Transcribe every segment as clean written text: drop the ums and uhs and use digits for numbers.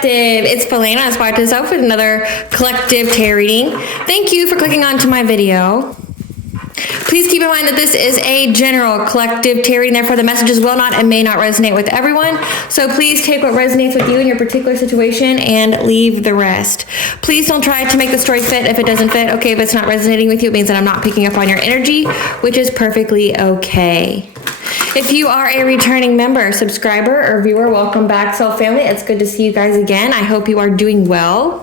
Collective, it's Polena, Aspire to Self with another collective tarot reading. Thank you for clicking onto my video. Please keep in mind that this is a general collective tarot reading, therefore the messages will not and may not resonate with everyone. So please take what resonates with you in your particular situation and leave the rest. Please don't try to make the story fit if it doesn't fit. Okay, if it's not resonating with you, it means that I'm not picking up on your energy, which is perfectly okay. If you are a returning member, subscriber, or viewer, welcome back, Soul Family. It's good to see you guys again. I hope you are doing well.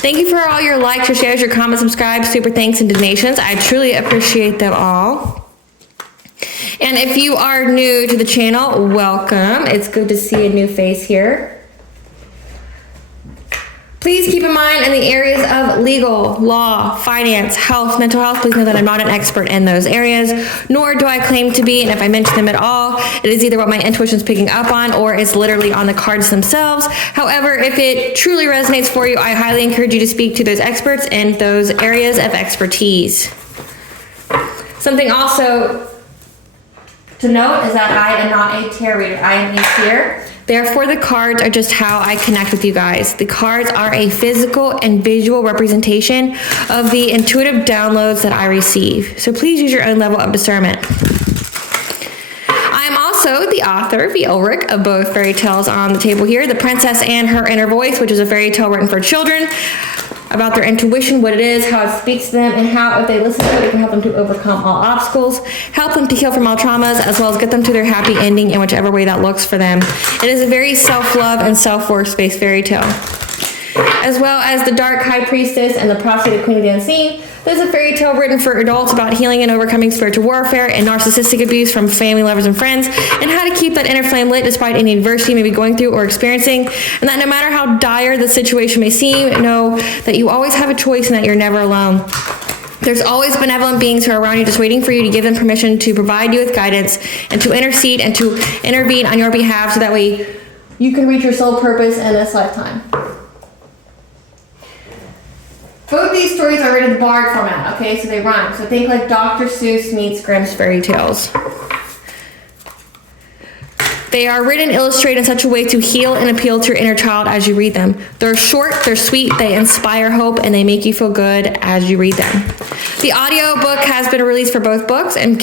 Thank you for all your likes, your shares, your comments, subscribes, super thanks, and donations. I truly appreciate them all. And if you are new to the channel, welcome. It's good to see a new face here. Please keep in mind in the areas of legal, law, finance, health, mental health, please know that I'm not an expert in those areas, nor do I claim to be, and if I mention them at all, it is either what my intuition is picking up on or it's literally on the cards themselves. However, if it truly resonates for you, I highly encourage you to speak to those experts in those areas of expertise. Something also to note is that I am not a tarot reader. I am a seer. Therefore, the cards are just how I connect with you guys. The cards are a physical and visual representation of the intuitive downloads that I receive. So please use your own level of discernment. I am also the author, the Ulrich, of both fairy tales on the table here. The Princess and Her Inner Voice, which is a fairy tale written for children, about their intuition, what it is, how it speaks to them, and how, if they listen to it, it can help them to overcome all obstacles, help them to heal from all traumas, as well as get them to their happy ending in whichever way that looks for them. It is a very self-love and self-worth-based fairy tale. As well as The Dark High Priestess and The Prostitute Queen of the Unseen. This is a fairy tale written for adults about healing and overcoming spiritual warfare and narcissistic abuse from family, lovers, and friends, and how to keep that inner flame lit despite any adversity you may be going through or experiencing, and that no matter how dire the situation may seem, know that you always have a choice and that you're never alone. There's always benevolent beings who are around you just waiting for you to give them permission to provide you with guidance and to intercede and to intervene on your behalf so that way you can reach your soul purpose in this lifetime. Both these stories are written in the bard format, okay, so they rhyme. So think like Dr. Seuss meets Grimm's fairy tales. They are written, illustrated in such a way to heal and appeal to your inner child as you read them. They're short, they're sweet, they inspire hope, and they make you feel good as you read them. The audio book has been released for both books and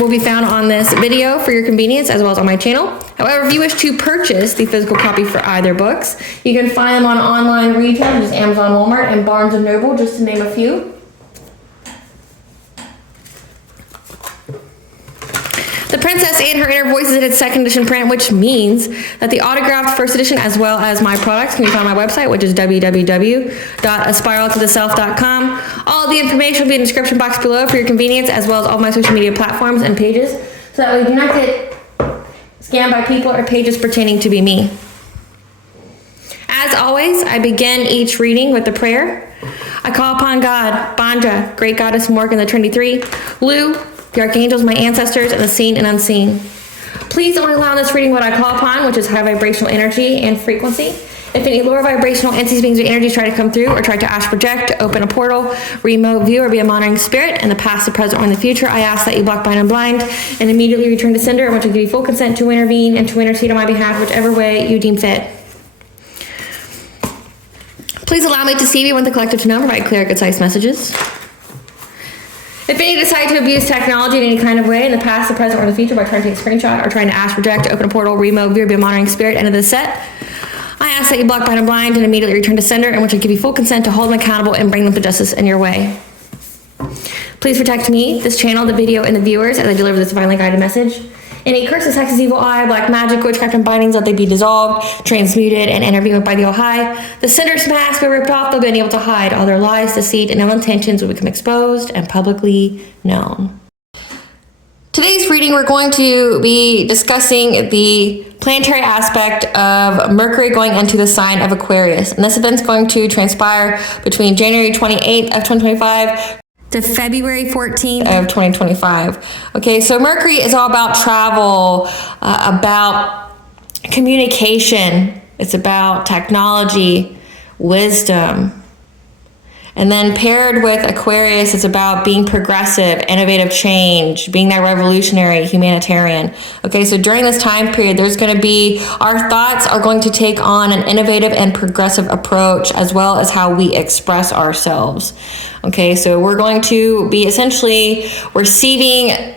will be found on this video for your convenience as well as on my channel. However, if you wish to purchase the physical copy for either books, you can find them on online retail, just Amazon, Walmart, and Barnes & Noble, just to name a few. The Princess and Her Inner Voice is in its second edition print, which means that the autographed first edition as well as my products can be found on my website, which is www.aspiraltotheself.com. All the information will be in the description box below for your convenience, as well as all my social media platforms and pages, so that way you do not get scammed by people or pages pretending to be me. As always, I begin each reading with a prayer. I call upon God, Bandra, Great Goddess Morgan, the Trinity Three, Lu, the archangels, my ancestors, and the seen and unseen. Please only allow in this reading what I call upon, which is high vibrational energy and frequency. If any lower vibrational entities, beings, or energies try to come through or try to astral project, open a portal, remote view, or be a monitoring spirit in the past, the present, or in the future, I ask that you block, bind, and blind, and immediately return to sender, and which will give you full consent to intervene and to intercede on my behalf, whichever way you deem fit. Please allow me to see you, want the collective to know, provide clear, concise messages. If any decide to abuse technology in any kind of way in the past, the present, or the future by trying to take a screenshot or trying to astral project, open a portal, remote view, or be a monitoring spirit, end of the set, I ask that you block, bind, and blind, and immediately return to sender, and which will give you full consent to hold them accountable and bring them to justice in your way. Please protect me, this channel, the video, and the viewers as I deliver this divinely guided message. Any curses, hexes, evil eye, black magic, witchcraft, and bindings, let they be dissolved, transmuted, and intervened by the All High. The sinner's mask will be ripped off, they'll be unable to hide. All their lies, deceit, and ill intentions will become exposed and publicly known. Today's reading, we're going to be discussing the planetary aspect of Mercury going into the sign of Aquarius. And this event's going to transpire between January 28th of 2025 to February 14th of 2025. Okay, so Mercury is all about travel, about communication. It's about technology, wisdom. And then paired with Aquarius, it's about being progressive, innovative change, being that revolutionary humanitarian. Okay, so during this time period, there's going to be, our thoughts are going to take on an innovative and progressive approach, as well as how we express ourselves. Okay, so we're going to be essentially receiving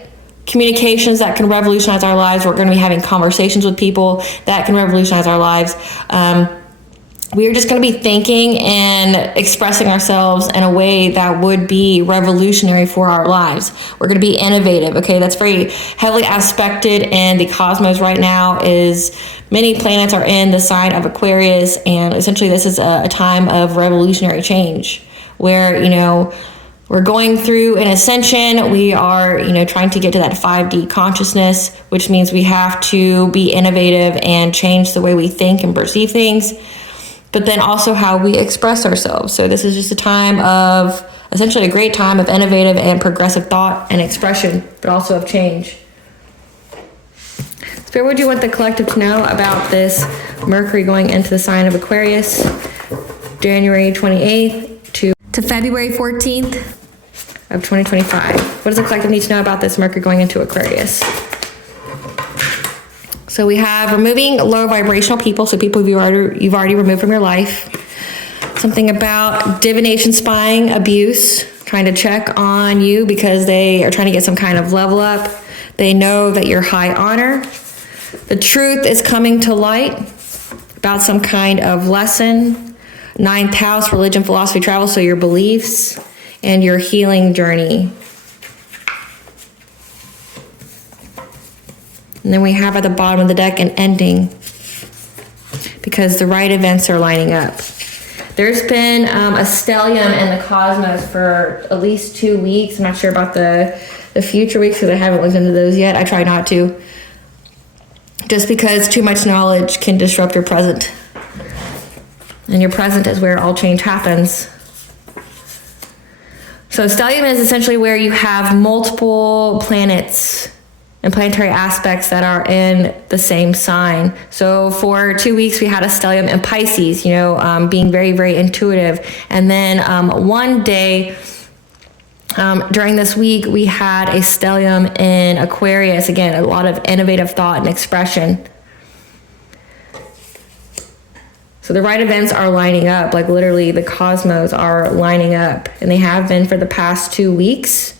communications that can revolutionize our lives. We're going to be having conversations with people that can revolutionize our lives. We are just going to be thinking and expressing ourselves in a way that would be revolutionary for our lives. We're going to be innovative. Okay, that's very heavily aspected in the cosmos right now. Is many planets are in the sign of Aquarius, and essentially this is a time of revolutionary change where, you know, we're going through an ascension. We are, you know, trying to get to that 5D consciousness, which means we have to be innovative and change the way we think and perceive things, but then also how we express ourselves. So this is just a time of, essentially a great time of innovative and progressive thought and expression, but also of change. So what would you want the collective to know about this Mercury going into the sign of Aquarius, January 28th to February 14th of 2025? What does the collective need to know about this Mercury going into Aquarius? So we have removing low vibrational people, so people you've already removed from your life. Something about divination, spying, abuse, trying to check on you because they are trying to get some kind of level up. They know that you're high honor. The truth is coming to light about some kind of lesson. 9th house, religion, philosophy, travel, so your beliefs and your healing journey. And then we have at the bottom of the deck an ending, because the right events are lining up. There's been a stellium in the cosmos for at least 2 weeks. I'm not sure about the future weeks because I haven't looked into those yet. I try not to, just because too much knowledge can disrupt your present. And your present is where all change happens. So stellium is essentially where you have multiple planets and planetary aspects that are in the same sign. So for 2 weeks, we had a stellium in Pisces, you know, being very, very intuitive. And then one day during this week, we had a stellium in Aquarius. Again, a lot of innovative thought and expression. So the right events are lining up, like literally the cosmos are lining up, and they have been for the past 2 weeks.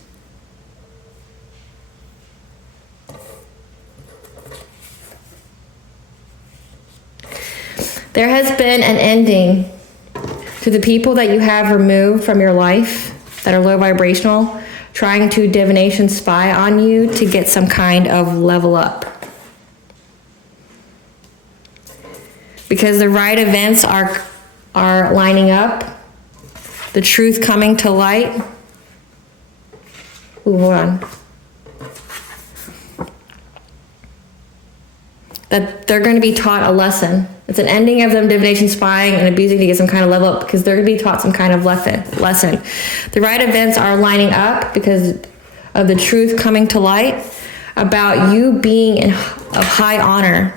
There has been an ending to the people that you have removed from your life that are low vibrational, trying to divination spy on you to get some kind of level up. Because the right events are lining up, the truth coming to light. Ooh, hold on. That they're going to be taught a lesson. It's an ending of them divination, spying, and abusing to get some kind of level up, because they're going to be taught some kind of lesson. The right events are lining up because of the truth coming to light about you being of high honor.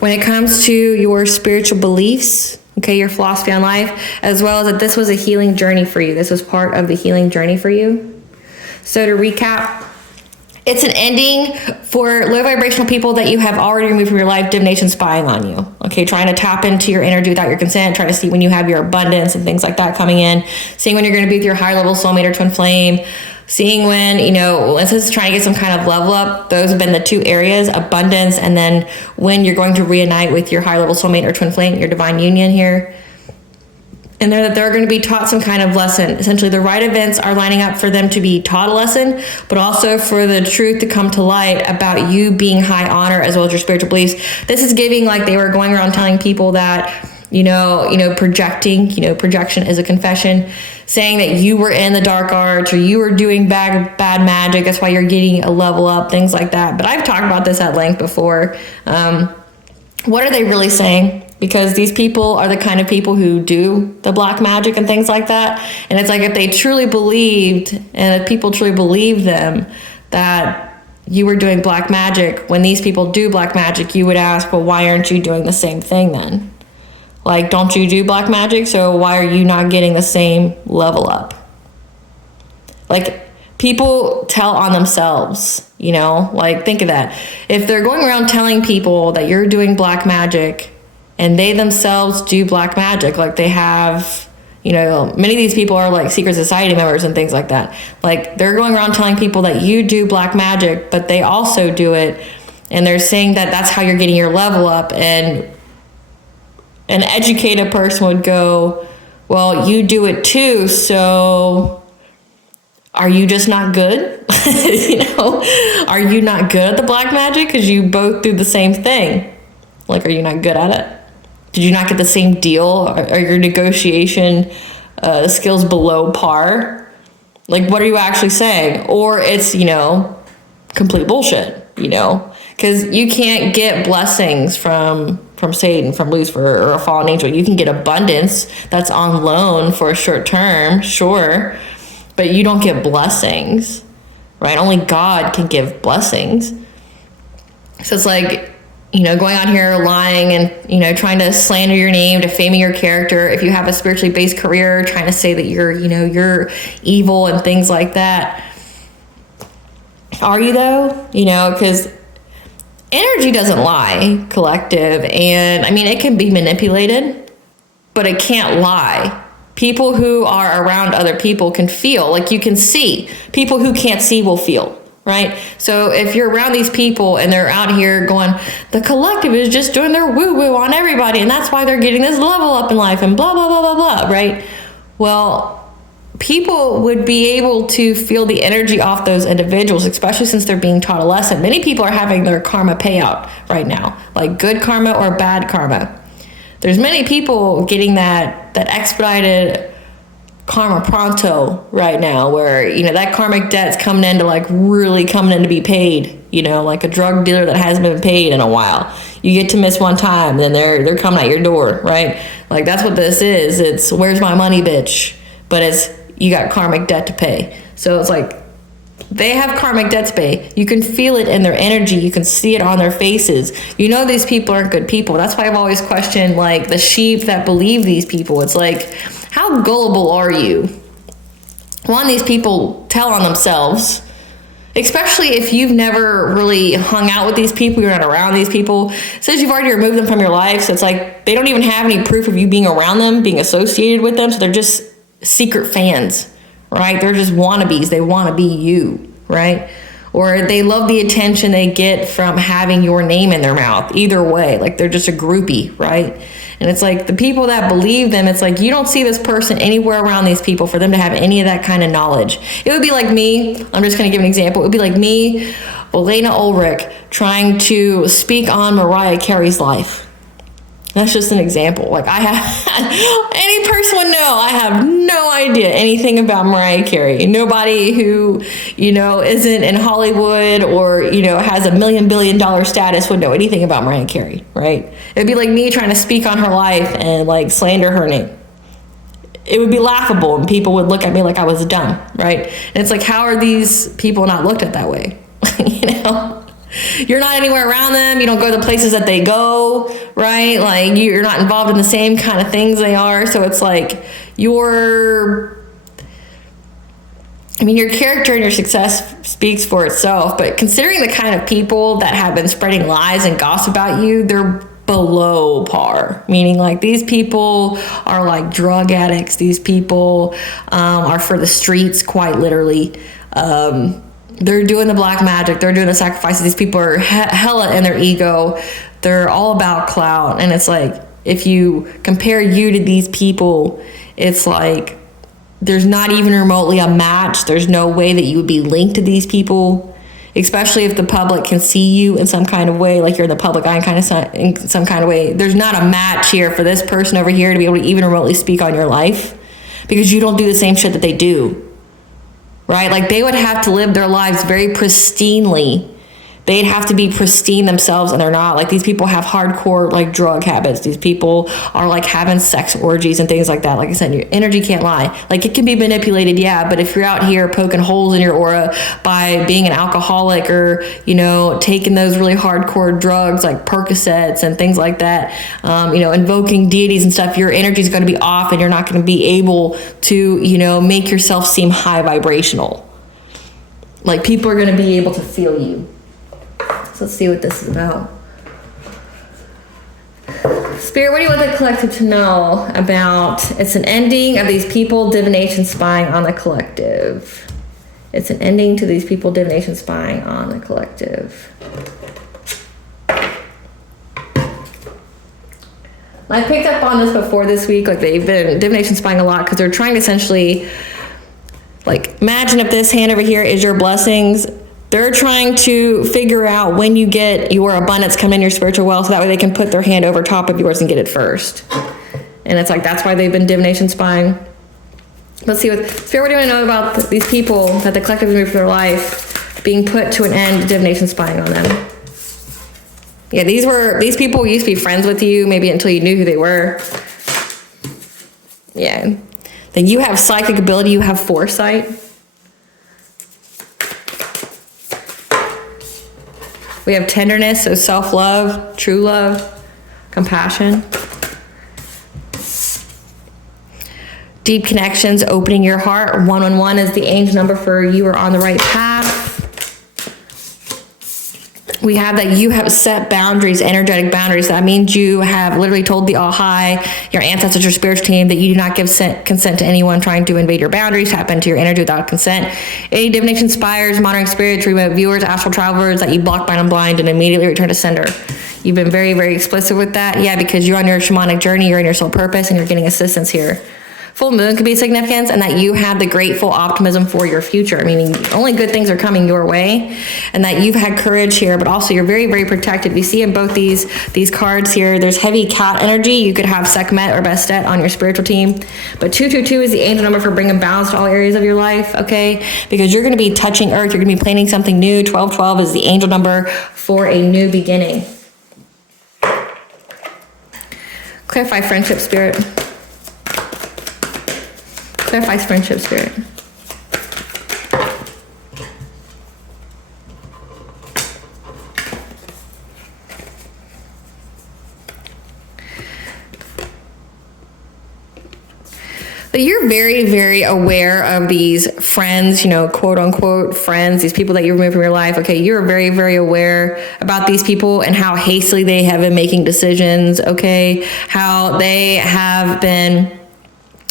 When it comes to your spiritual beliefs, okay, your philosophy on life, as well as that this was a healing journey for you. This was part of the healing journey for you. So to recap, it's an ending for low vibrational people that you have already removed from your life, divination spying on you. Okay, trying to tap into your energy without your consent, trying to see when you have your abundance and things like that coming in, seeing when you're going to be with your high level soulmate or twin flame, seeing when, you know, this is trying to get some kind of level up. Those have been the two areas, abundance, and then when you're going to reunite with your high level soulmate or twin flame, your divine union here. And they're going to be taught some kind of lesson. Essentially, the right events are lining up for them to be taught a lesson, but also for the truth to come to light about you being high honor as well as your spiritual beliefs. This is giving like they were going around telling people that, projecting, projection is a confession, saying that you were in the dark arts or you were doing bad magic. That's why you're getting a level up, things like that. But I've talked about this at length before. What are they really saying? Because these people are the kind of people who do the black magic and things like that. And it's like if they truly believed, and if people truly believed them, that you were doing black magic, when these people do black magic, you would ask, well, why aren't you doing the same thing then? Like, don't you do black magic? So why are you not getting the same level up? Like, people tell on themselves, you know? Like, think of that. If they're going around telling people that you're doing black magic and they themselves do black magic, like they have, you know, many of these people are like secret society members and things like that. Like, they're going around telling people that you do black magic, but they also do it. And they're saying that that's how you're getting your level up. And an educated person would go, well, you do it too, so are you just not good? You know, are you not good at the black magic? Because you both do the same thing. Like, are you not good at it? Did you not get the same deal? Are your negotiation skills below par? Like, what are you actually saying? Or it's, you know, complete bullshit, you know? Because you can't get blessings from Satan, from Lucifer, or a fallen angel. You can get abundance that's on loan for a short term, sure, but you don't get blessings, right? Only God can give blessings. So it's like, you know, going on here lying and, you know, trying to slander your name, defaming your character. If you have a spiritually based career, trying to say that you're, you know, you're evil and things like that. Are you though? You know, because energy doesn't lie, collective. And I mean, it can be manipulated, but it can't lie. People who are around other people can feel, like you can see. People who can't see will feel, right? So if you're around these people and they're out here going, the collective is just doing their woo-woo on everybody, and that's why they're getting this level up in life and blah, blah, blah, blah, blah, right? Well, people would be able to feel the energy off those individuals, especially since they're being taught a lesson. Many people are having their karma payout right now, like good karma or bad karma. There's many people getting that expedited karma pronto right now, where, you know, that karmic debt's coming in to like really coming in to be paid, you know, like a drug dealer that hasn't been paid in a while. You get to miss one time, then they're coming at your door, right? Like, that's what this is. It's where's my money, bitch? But it's, you got karmic debt to pay. So it's like, they have karmic debt to pay. You can feel it in their energy. You can see it on their faces. You know these people aren't good people. That's why I've always questioned, like, the sheep that believe these people. It's like, how gullible are you? One, these people tell on themselves, especially if you've never really hung out with these people, you're not around these people. It says you've already removed them from your life. So it's like, they don't even have any proof of you being around them, being associated with them. So they're just secret fans, right? They're just wannabes. They want to be you, right? Or they love the attention they get from having your name in their mouth. Either way, like, they're just a groupie, right? And it's like, the people that believe them, it's like, you don't see this person anywhere around these people for them to have any of that kind of knowledge. It would be like me, I'm just going to give an example. It would be like me, Elena Ulrich, trying to speak on Mariah Carey's life. That's just an example. Like, I have, any person would know, I have no idea anything about Mariah Carey. Nobody who, you know, isn't in Hollywood or, you know, has a $1 billion status would know anything about Mariah Carey, right? It'd be like me trying to speak on her life and, like, slander her name. It would be laughable, and people would look at me like I was dumb, right? And it's like, how are these people not looked at that way? You know? You're not anywhere around them. You don't go to the places that they go, right? Like, you're not involved in the same kind of things they are. So it's like your character and your success speaks for itself. But considering the kind of people that have been spreading lies and gossip about you, they're below par. Meaning, like, these people are like drug addicts. These people are for the streets, quite literally. They're doing the black magic. They're doing the sacrifices. These people are hella in their ego. They're all about clout. And it's like, if you compare you to these people, it's like, there's not even remotely a match. There's no way that you would be linked to these people, especially if the public can see you in some kind of way, like you're in the public eye in some kind of way. There's not a match here for this person over here to be able to even remotely speak on your life, because you don't do the same shit that they do. Right? Like, they would have to live their lives very pristinely they'd have to be pristine themselves, and they're not. Like, these people have hardcore, like, drug habits. These people are, like, having sex orgies and things like that. Like I said, your energy can't lie. Like, it can be manipulated, yeah, but if you're out here poking holes in your aura by being an alcoholic, or, you know, taking those really hardcore drugs like Percocets and things like that, you know, invoking deities and stuff, your energy is going to be off, and you're not going to be able to, you know, make yourself seem high vibrational. Like, people are going to be able to feel you. So let's see what this is about. Spirit, what do you want the collective to know about? It's an ending of these people divination spying on the collective. It's an ending to these people divination spying on the collective. I picked up on this before this week. Like, they've been divination spying a lot because they're trying to essentially, like, imagine if this hand over here is your blessings. They're trying to figure out when you get your abundance come in, your spiritual wealth, so that way they can put their hand over top of yours and get it first. And it's like, that's why they've been divination spying. Let's see what Spirit, what do you want to know about these people that the collective moved for their life being put to an end to divination spying on them? Yeah, these people used to be friends with you, maybe until you knew who they were. Yeah. Then you have psychic ability, you have foresight. We have tenderness, so self-love, true love, compassion. Deep connections, opening your heart. 111 is the angel number for you are on the right path. We have that you have set boundaries, energetic boundaries. That means you have literally told the All High, your ancestors, your spiritual team, that you do not give consent to anyone trying to invade your boundaries, tap into your energy without consent. Any divination spires, monitoring spirits, remote viewers, astral travelers that you block, bind, and blind, and immediately return to sender. You've been very, very explicit with that. Yeah, because you're on your shamanic journey, you're in your soul purpose, and you're getting assistance here. Full moon could be significance, and that you have the grateful optimism for your future, meaning only good things are coming your way, and that you've had courage here, but also you're very, very protected. We see in both these cards here, there's heavy cat energy. You could have Sekhmet or Bastet on your spiritual team, but 222 is the angel number for bringing balance to all areas of your life, okay? Because you're going to be touching earth, you're going to be planning something new. 1212 is the angel number for a new beginning. Clarify friendship, Spirit. Clarifies friendship, Spirit. But you're very, very aware of these friends, you know, quote unquote friends, these people that you remove from your life. Okay, you're very, very aware about these people and how hastily they have been making decisions, okay? How they have been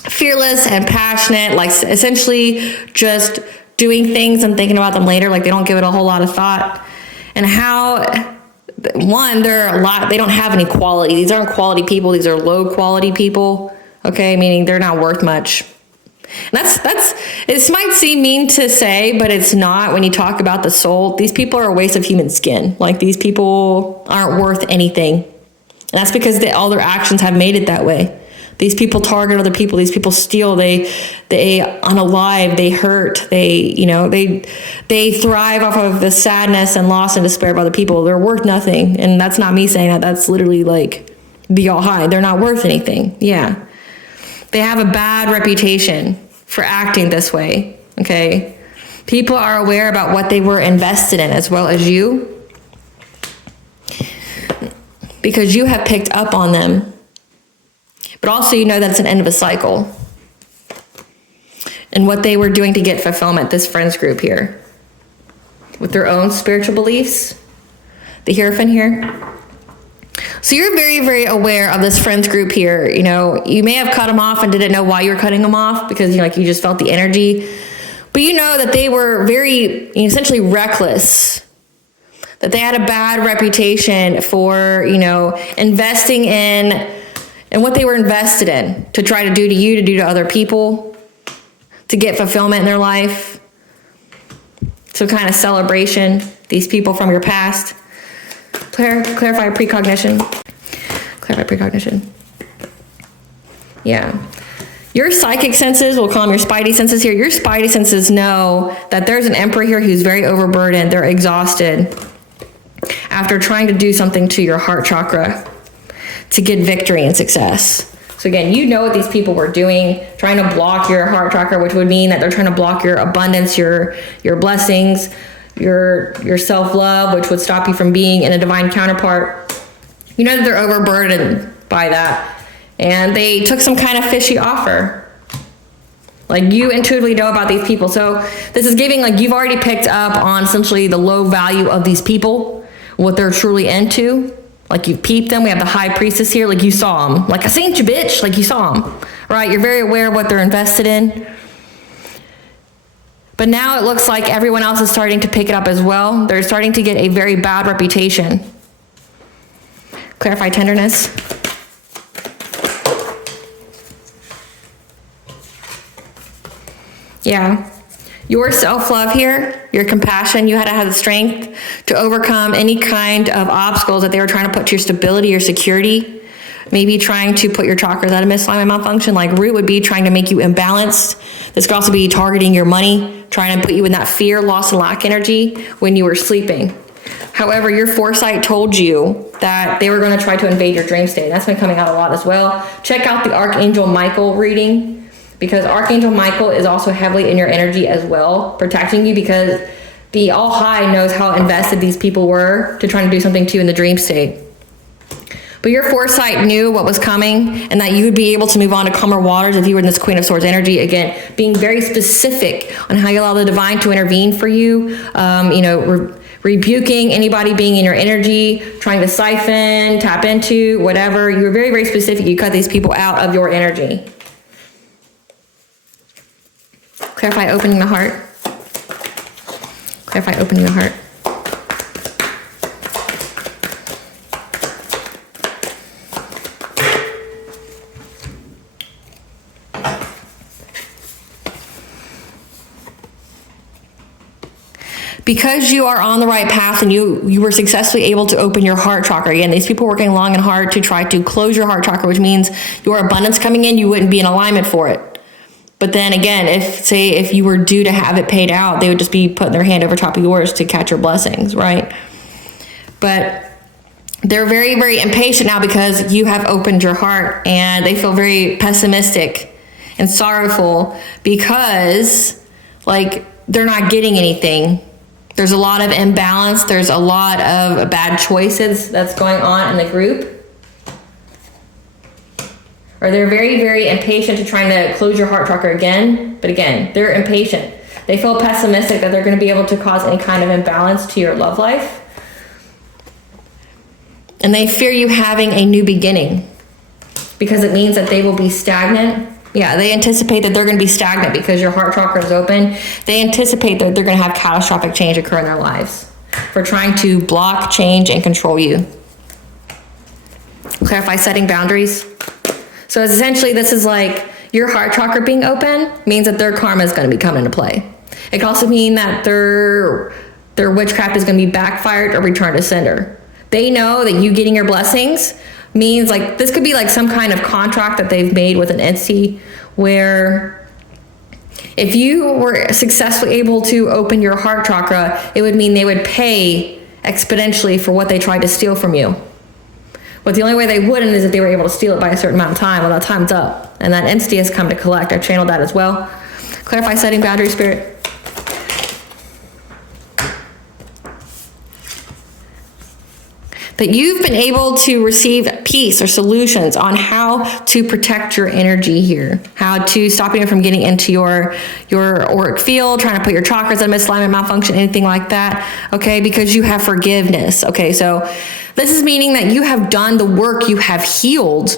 fearless and passionate, like essentially just doing things and thinking about them later, like they don't give it a whole lot of thought. And how, one, they don't have any quality. These aren't quality people, these are low quality people, okay, meaning they're not worth much. And this might seem mean to say, but it's not. When you talk about the soul, these people are a waste of human skin. Like, these people aren't worth anything. And that's because all their actions have made it that way. These people target other people. These people steal. They unalive. They hurt. They thrive off of the sadness and loss and despair of other people. They're worth nothing. And that's not me saying that. That's literally like the All High. They're not worth anything. Yeah. They have a bad reputation for acting this way. Okay. People are aware about what they were invested in as well as you, because you have picked up on them. But also you know that it's an end of a cycle. And what they were doing to get fulfillment, this friends group here, with their own spiritual beliefs, the Hierophant here. So you're very, very aware of this friends group here. You know, you may have cut them off and didn't know why you were cutting them off, because you just felt the energy. But you know that they were very, essentially reckless. That they had a bad reputation for, investing in and what they were invested in to try to do to you, to do to other people, to get fulfillment in their life. Some kind of celebration, these people from your past. Clarify precognition. Clarify precognition. Yeah. Your psychic senses, we'll call them your spidey senses here. Your spidey senses know that there's an emperor here who's very overburdened. They're exhausted. after trying to do something to your heart chakra to get victory and success. So again, you know what these people were doing, trying to block your heart chakra, which would mean that they're trying to block your abundance, your blessings, your self-love, which would stop you from being in a divine counterpart. You know that they're overburdened by that. And they took some kind of fishy offer. Like, you intuitively know about these people. So this is giving, like, you've already picked up on essentially the low value of these people, what they're truly into. Like, you've peeped them. We have the high priestess here. Like, you saw them. Like, I seen you, bitch. Like, you saw them, right? You're very aware of what they're invested in. But now it looks like everyone else is starting to pick it up as well. They're starting to get a very bad reputation. Clarify tenderness. Yeah. Your self-love here, your compassion, you had to have the strength to overcome any kind of obstacles that they were trying to put to your stability or security. Maybe trying to put your chakras out of misalignment and malfunction, like root would be trying to make you imbalanced. This could also be targeting your money, trying to put you in that fear, loss, and lack energy when you were sleeping. However, your foresight told you that they were going to try to invade your dream state. That's been coming out a lot as well. Check out the Archangel Michael reading, because Archangel Michael is also heavily in your energy as well, protecting you, because the All High knows how invested these people were to trying to do something to you in the dream state. But your foresight knew what was coming and that you would be able to move on to calmer waters if you were in this Queen of Swords energy. Again, being very specific on how you allow the divine to intervene for you, rebuking anybody being in your energy, trying to siphon, tap into, whatever. You were very, very specific. You cut these people out of your energy. Clarify opening the heart. Clarify opening the heart. Because you are on the right path and you were successfully able to open your heart chakra. Again, these people are working long and hard to try to close your heart chakra, which means your abundance coming in, you wouldn't be in alignment for it. But then again, if you were due to have it paid out, they would just be putting their hand over top of yours to catch your blessings, right? But they're very, very impatient now because you have opened your heart, and they feel very pessimistic and sorrowful because, like, they're not getting anything. There's a lot of imbalance. There's a lot of bad choices that's going on in the group. Or they're very, very impatient to trying to close your heart chakra again. But again, they're impatient. They feel pessimistic that they're going to be able to cause any kind of imbalance to your love life. And they fear you having a new beginning because it means that they will be stagnant. Yeah, they anticipate that they're going to be stagnant because your heart chakra is open. They anticipate that they're going to have catastrophic change occur in their lives for trying to block, change, and control you. Clarify setting boundaries. So essentially, this is like your heart chakra being open means that their karma is going to be coming into play. It can also mean that their witchcraft is going to be backfired or returned to sender. They know that you getting your blessings means, like, this could be like some kind of contract that they've made with an entity where if you were successfully able to open your heart chakra, it would mean they would pay exponentially for what they tried to steal from you. But the only way they wouldn't is if they were able to steal it by a certain amount of time. Well, that time's up, and that entity has come to collect. I've channeled that as well. Clarify setting boundary, Spirit. That you've been able to receive peace or solutions on how to protect your energy here, how to stop you from getting into your auric field, trying to put your chakras in misalignment, malfunction, anything like that, okay, because you have forgiveness, okay? So this is meaning that you have done the work, you have healed.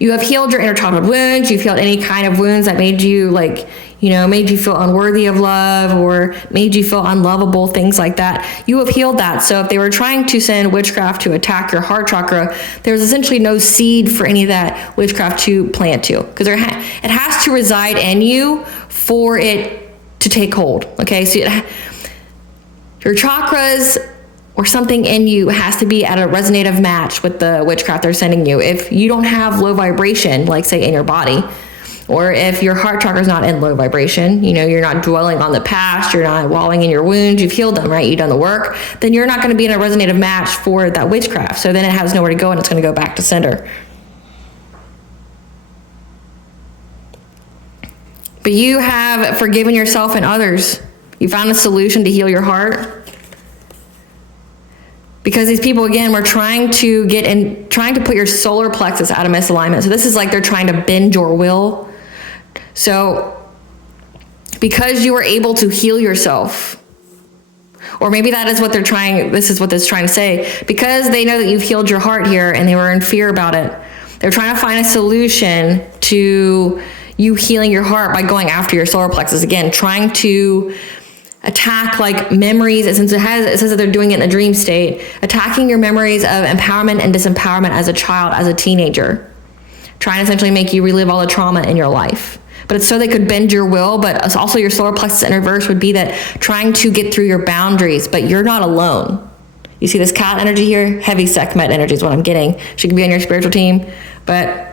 You have healed your inner childhood wounds, you've healed any kind of wounds that made you, like, made you feel unworthy of love or made you feel unlovable, things like that. You have healed that. So if they were trying to send witchcraft to attack your heart chakra, there's essentially no seed for any of that witchcraft to plant to, because it has to reside in you for it to take hold. Okay, so your chakras or something in you has to be at a resonative match with the witchcraft they're sending you. If you don't have low vibration, like say in your body, or if your heart chakra is not in low vibration, you know, you're not dwelling on the past, you're not wallowing in your wounds, you've healed them, right? You've done the work, then you're not going to be in a resonative match for that witchcraft. So then it has nowhere to go and it's going to go back to sender. But you have forgiven yourself and others. You found a solution to heal your heart. Because these people, again, were trying to put your solar plexus out of misalignment. So this is like they're trying to bend your will. So because you were able to heal yourself, or maybe that is what they're trying, this is what this is trying to say, because they know that you've healed your heart here and they were in fear about it. They're trying to find a solution to you healing your heart by going after your solar plexus. Again, trying to attack like memories, since it says that they're doing it in a dream state, attacking your memories of empowerment and disempowerment as a child, as a teenager, trying to essentially make you relive all the trauma in your life. But it's so they could bend your will, but also your solar plexus in reverse would be that trying to get through your boundaries, but you're not alone. You see this cat energy here? Heavy Sekhmet energy is what I'm getting. She could be on your spiritual team, but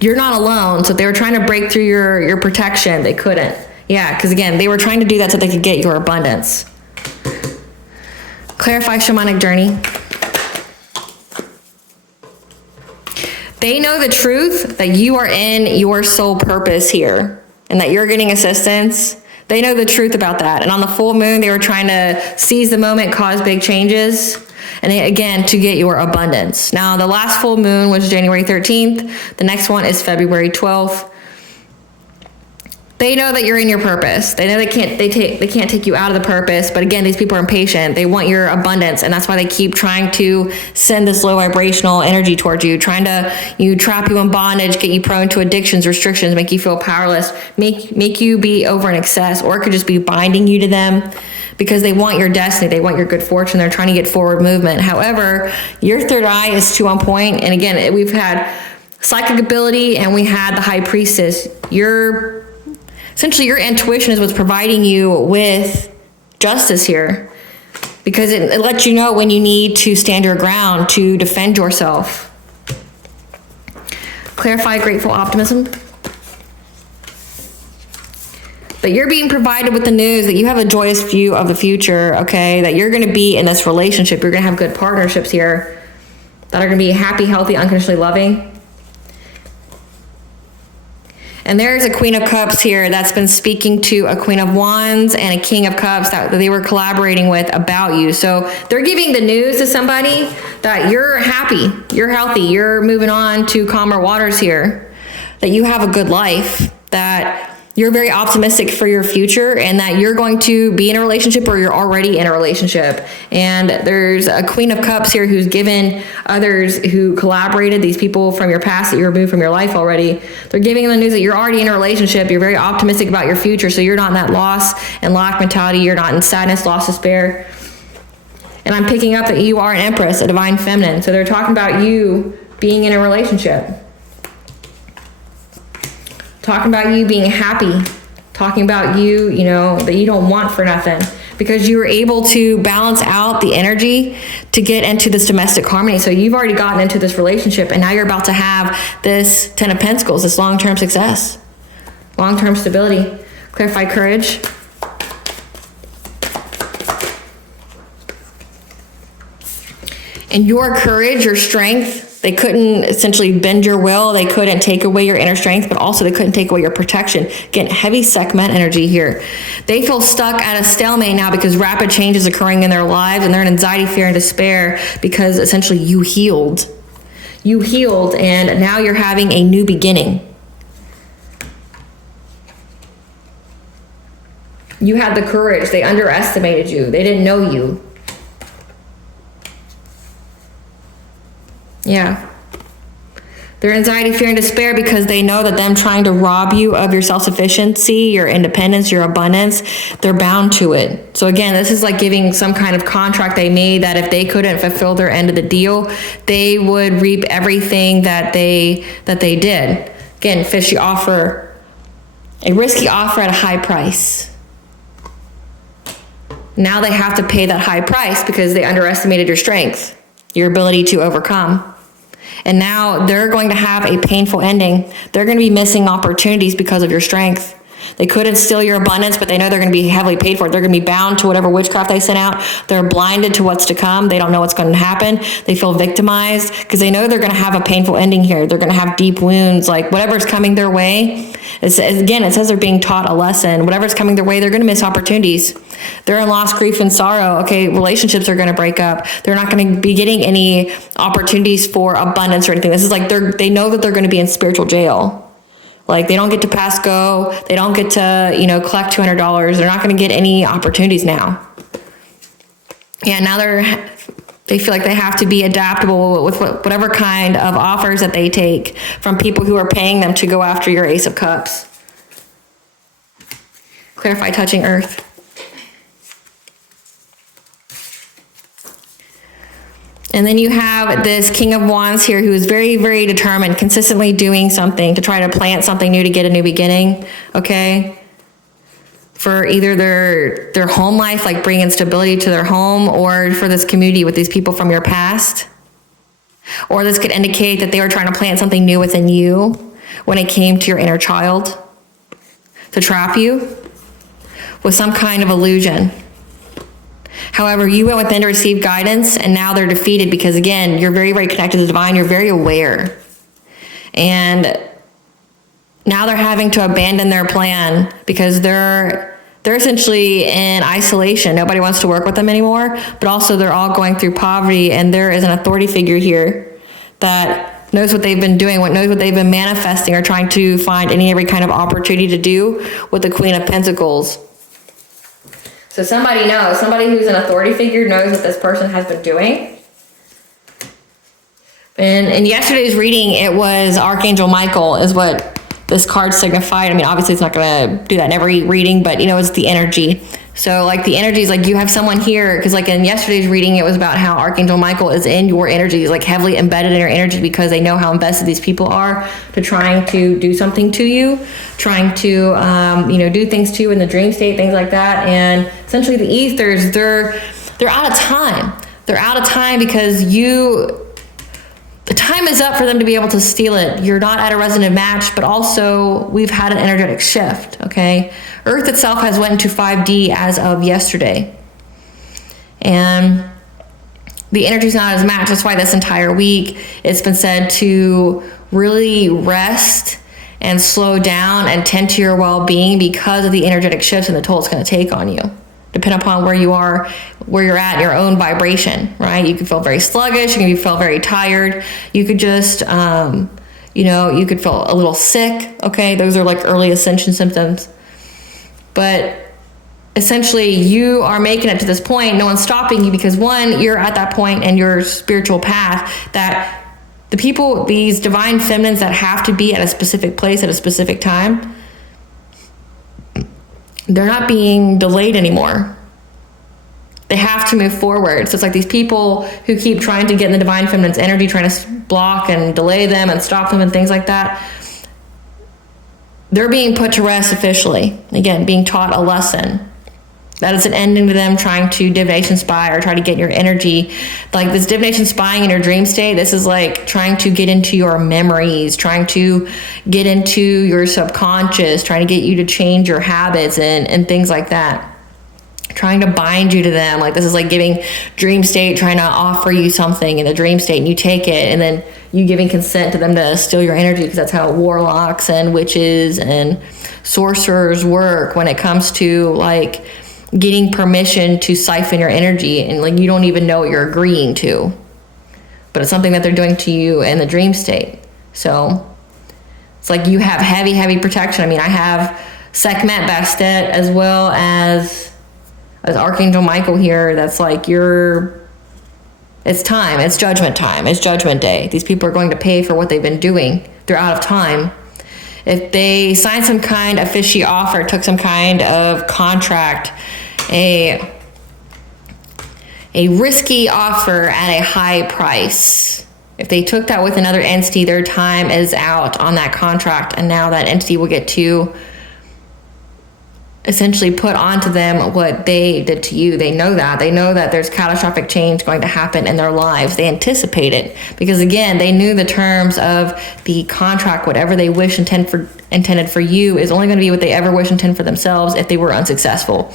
you're not alone. So if they were trying to break through your protection, they couldn't. Yeah, because again, they were trying to do that so they could get your abundance. Clarify shamanic journey. They know the truth that you are in your soul purpose here and that you're getting assistance. They know the truth about that. And on the full moon, they were trying to seize the moment, cause big changes, and again, to get your abundance. Now, the last full moon was January 13th. The next one is February 12th. They know that you're in your purpose. They know they can't take you out of the purpose. But again, these people are impatient. They want your abundance, and that's why they keep trying to send this low vibrational energy towards you, trying to trap you in bondage, get you prone to addictions, restrictions, make you feel powerless, make you be over in excess, or it could just be binding you to them because they want your destiny. They want your good fortune. They're trying to get forward movement. However, your third eye is too on point. And again, we've had psychic ability and we had the high priestess. Essentially, your intuition is what's providing you with justice here, because it lets you know when you need to stand your ground to defend yourself. Clarify grateful optimism. That you're being provided with the news that you have a joyous view of the future, okay? That you're going to be in this relationship. You're going to have good partnerships here that are going to be happy, healthy, unconditionally loving. And there's a Queen of Cups here that's been speaking to a Queen of Wands and a King of Cups that they were collaborating with about you. So they're giving the news to somebody that you're happy, you're healthy, you're moving on to calmer waters here, that you have a good life, that you're very optimistic for your future, and that you're going to be in a relationship or you're already in a relationship. And there's a Queen of Cups here who's given others who collaborated, these people from your past that you removed from your life already, they're giving them the news that you're already in a relationship, you're very optimistic about your future, so you're not in that loss and lack mentality, you're not in sadness, loss, despair. And I'm picking up that you are an Empress, a divine feminine. So they're talking about you being in a relationship. Talking about you being happy, talking about you, that you don't want for nothing, because you were able to balance out the energy to get into this domestic harmony. So you've already gotten into this relationship, and now you're about to have this 10 of Pentacles, this long-term success, long-term stability. Clarify courage. And your courage, your strength, they couldn't essentially bend your will. They couldn't take away your inner strength, but also they couldn't take away your protection. Again, heavy Sekhmet energy here. They feel stuck at a stalemate now because rapid change is occurring in their lives, and they're in anxiety, fear, and despair because essentially you healed. You healed, and now you're having a new beginning. You had the courage. They underestimated you. They didn't know you. Yeah. Their anxiety, fear, and despair because they know that them trying to rob you of your self-sufficiency, your independence, your abundance, they're bound to it. So again, this is like giving some kind of contract they made that if they couldn't fulfill their end of the deal, they would reap everything that they did. Again, fishy offer, a risky offer at a high price. Now they have to pay that high price because they underestimated your strength, your ability to overcome. And now they're going to have a painful ending. They're going to be missing opportunities because of your strength. They couldn't steal your abundance, but they know they're going to be heavily paid for it. They're going to be bound to whatever witchcraft they sent out. They're blinded to what's to come. They don't know what's going to happen. They feel victimized because they know they're going to have a painful ending here. They're going to have deep wounds, like whatever's coming their way. Again, it says they're being taught a lesson. Whatever's coming their way, they're going to miss opportunities. They're in loss, grief, and sorrow. Okay, relationships are going to break up. They're not going to be getting any opportunities for abundance or anything. This is like they know that they're going to be in spiritual jail. Like they don't get to pass go. They don't get to, collect $200. They're not going to get any opportunities now. Yeah, now they feel like they have to be adaptable with whatever kind of offers that they take from people who are paying them to go after your Ace of Cups. Clarify touching earth. And then you have this King of Wands here who is very, very determined, consistently doing something to try to plant something new to get a new beginning, okay? For either their home life, like bringing stability to their home, or for this community with these people from your past. Or this could indicate that they were trying to plant something new within you when it came to your inner child to trap you with some kind of illusion. However, you went within to receive guidance, and now they're defeated because, again, you're very, very connected to the divine. You're very aware. And now they're having to abandon their plan because they're essentially in isolation. Nobody wants to work with them anymore, but also they're all going through poverty, and there is an authority figure here that knows what they've been doing, knows what they've been manifesting or trying to find every kind of opportunity to do with the Queen of Pentacles. So somebody knows, somebody who's an authority figure knows what this person has been doing. And in yesterday's reading, it was Archangel Michael is what this card signified. I mean, obviously it's not going to do that in every reading, but it's the energy. So like the energy is like you have someone here, because like in yesterday's reading, it was about how Archangel Michael is in your energy, he's like heavily embedded in your energy because they know how invested these people are to trying to do something to you, trying to, do things to you in the dream state, things like that. And essentially the ethers, they're out of time. They're out of time because the time is up for them to be able to steal it. You're not at a resonant match, but also we've had an energetic shift, okay? Earth itself has went into 5D as of yesterday. And the energy's not as matched. That's why this entire week it's been said to really rest and slow down and tend to your well-being because of the energetic shifts and the toll it's going to take on you. Depending upon where you are, where you're at in your own vibration, right? You can feel very sluggish. You can feel very tired. You could just, you could feel a little sick. Okay, those are like early ascension symptoms. But essentially, you are making it to this point. No one's stopping you because one, you're at that point in your spiritual path that the people, these divine feminines that have to be at a specific place at a specific time, they're not being delayed anymore. They have to move forward. So it's like these people who keep trying to get in the divine feminine's energy, trying to block and delay them and stop them and things like that. They're being put to rest officially. Again, being taught a lesson. That is an ending to them trying to divination spy or try to get your energy. Like this divination spying in your dream state, this is like trying to get into your memories, trying to get into your subconscious, trying to get you to change your habits and things like that. Trying to bind you to them. Like this is like giving dream state, trying to offer you something in the dream state and you take it and then you giving consent to them to steal your energy because that's how warlocks and witches and sorcerers work when it comes to like getting permission to siphon your energy and like you don't even know what you're agreeing to, but it's something that they're doing to you in the dream state. So it's like you have heavy protection. I mean, I have Sekhmet Bastet as well as Archangel Michael here. That's like it's time, it's judgment time, it's judgment day. These people are going to pay for what they've been doing. They're out of time. If they signed some kind of fishy offer, took some kind of contract, a risky offer at a high price, if they took that with another entity, their time is out on that contract, and now that entity will get to essentially put onto them what they did to you. They know that. They know that there's catastrophic change going to happen in their lives. They anticipate it because, again, they knew the terms of the contract. Whatever they wish intended for you is only going to be what they ever wish intend for themselves if they were unsuccessful.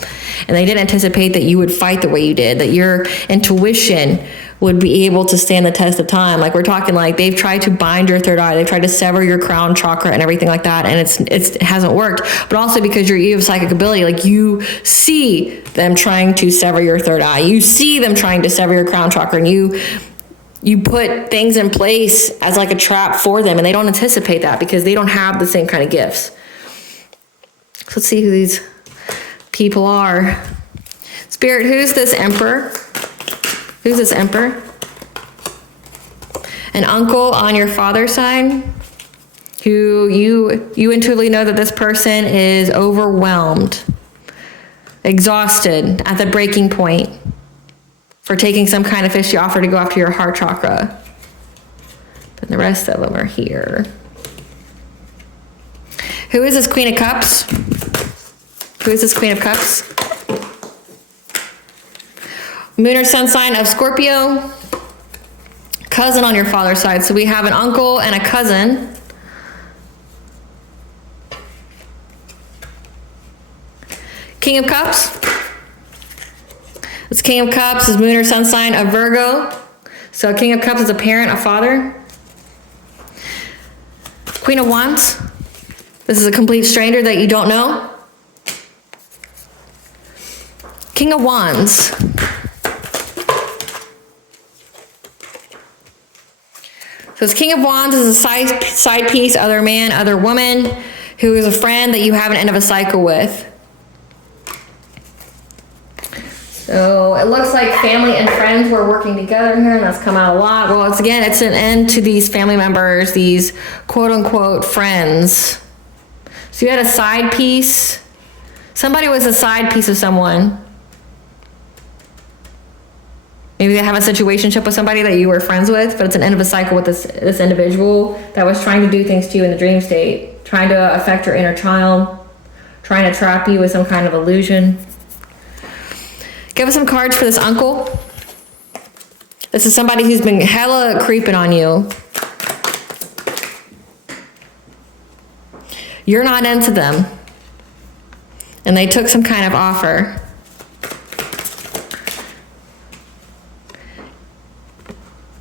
And they didn't anticipate that you would fight the way you did, that your intuition would be able to stand the test of time. Like, we're talking like they've tried to bind your third eye, they've tried to sever your crown chakra and everything like that, and it hasn't worked. But also because you have psychic ability, like you see them trying to sever your third eye, you see them trying to sever your crown chakra, and you put things in place as like a trap for them, and they don't anticipate that because they don't have the same kind of gifts. So let's see who these people are. Spirit, who's this emperor? Who's this emperor? An uncle on your father's side who you intuitively know that this person is overwhelmed, exhausted, at the breaking point for taking some kind of fishy offer to go after your heart chakra. But the rest of them are here. Who is this Queen of Cups? Who is this Queen of Cups? Moon or sun sign of Scorpio. Cousin on your father's side. So we have an uncle and a cousin. King of Cups. This King of Cups is moon or sun sign of Virgo. So King of Cups is a parent, a father. Queen of Wands. This is a complete stranger that you don't know. King of Wands. So this King of Wands is a side piece, other man, other woman, who is a friend that you have an end of a cycle with. So it looks like family and friends were working together here, and that's come out a lot. Well, it's an end to these family members, these quote unquote friends. So you had a side piece. Somebody was a side piece of someone. Maybe they have a situationship with somebody that you were friends with, but it's an end of a cycle with this individual that was trying to do things to you in the dream state, trying to affect your inner child, trying to trap you with some kind of illusion. Give us some cards for this uncle. This is somebody who's been hella creeping on you. You're not into them, and they took some kind of offer.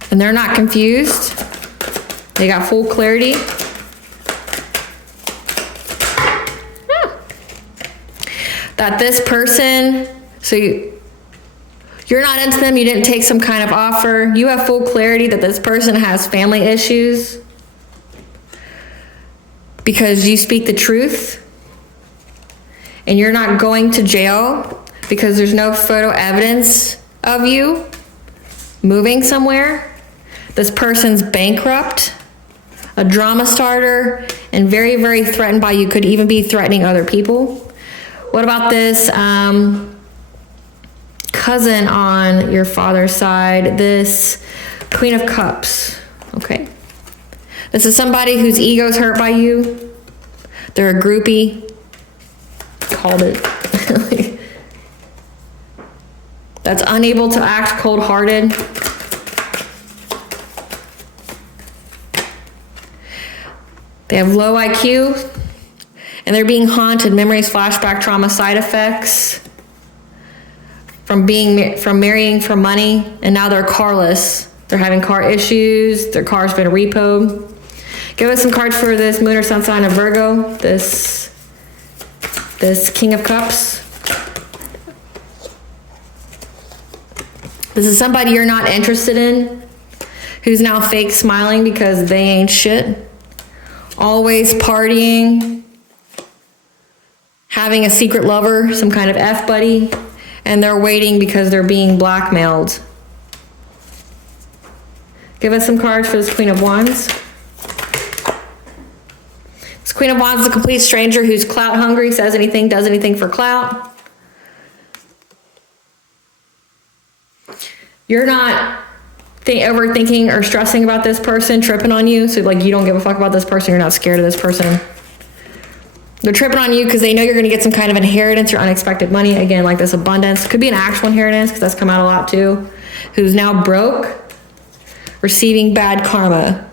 And they're not confused. They got full clarity. That this person, so you're not into them, you didn't take some kind of offer. You have full clarity that this person has family issues because you speak the truth. And you're not going to jail because there's no photo evidence of you moving somewhere. This person's bankrupt, a drama starter, and very, very threatened by you. Could even be threatening other people. What about this cousin on your father's side? This Queen of Cups. Okay. This is somebody whose ego's hurt by you. They're a groupie. Called it. That's unable to act cold-hearted. They have low IQ, and they're being haunted. Memories, flashback, trauma, side effects from marrying for money, and now they're carless. They're having car issues. Their car's been repoed. Give us some cards for this moon or sun sign of Virgo. This King of Cups. This is somebody you're not interested in, who's now fake smiling because they ain't shit. Always partying, having a secret lover, some kind of F buddy, and they're waiting because they're being blackmailed. Give us some cards for this Queen of Wands. This Queen of Wands is a complete stranger who's clout hungry, says anything, does anything for clout. You're not overthinking or stressing about this person tripping on you. So like you don't give a fuck about this person. You're not scared of this person. They're tripping on you because they know you're going to get some kind of inheritance or unexpected money. Again, like this abundance. Could be an actual inheritance because that's come out a lot too. Who's now broke, receiving bad karma.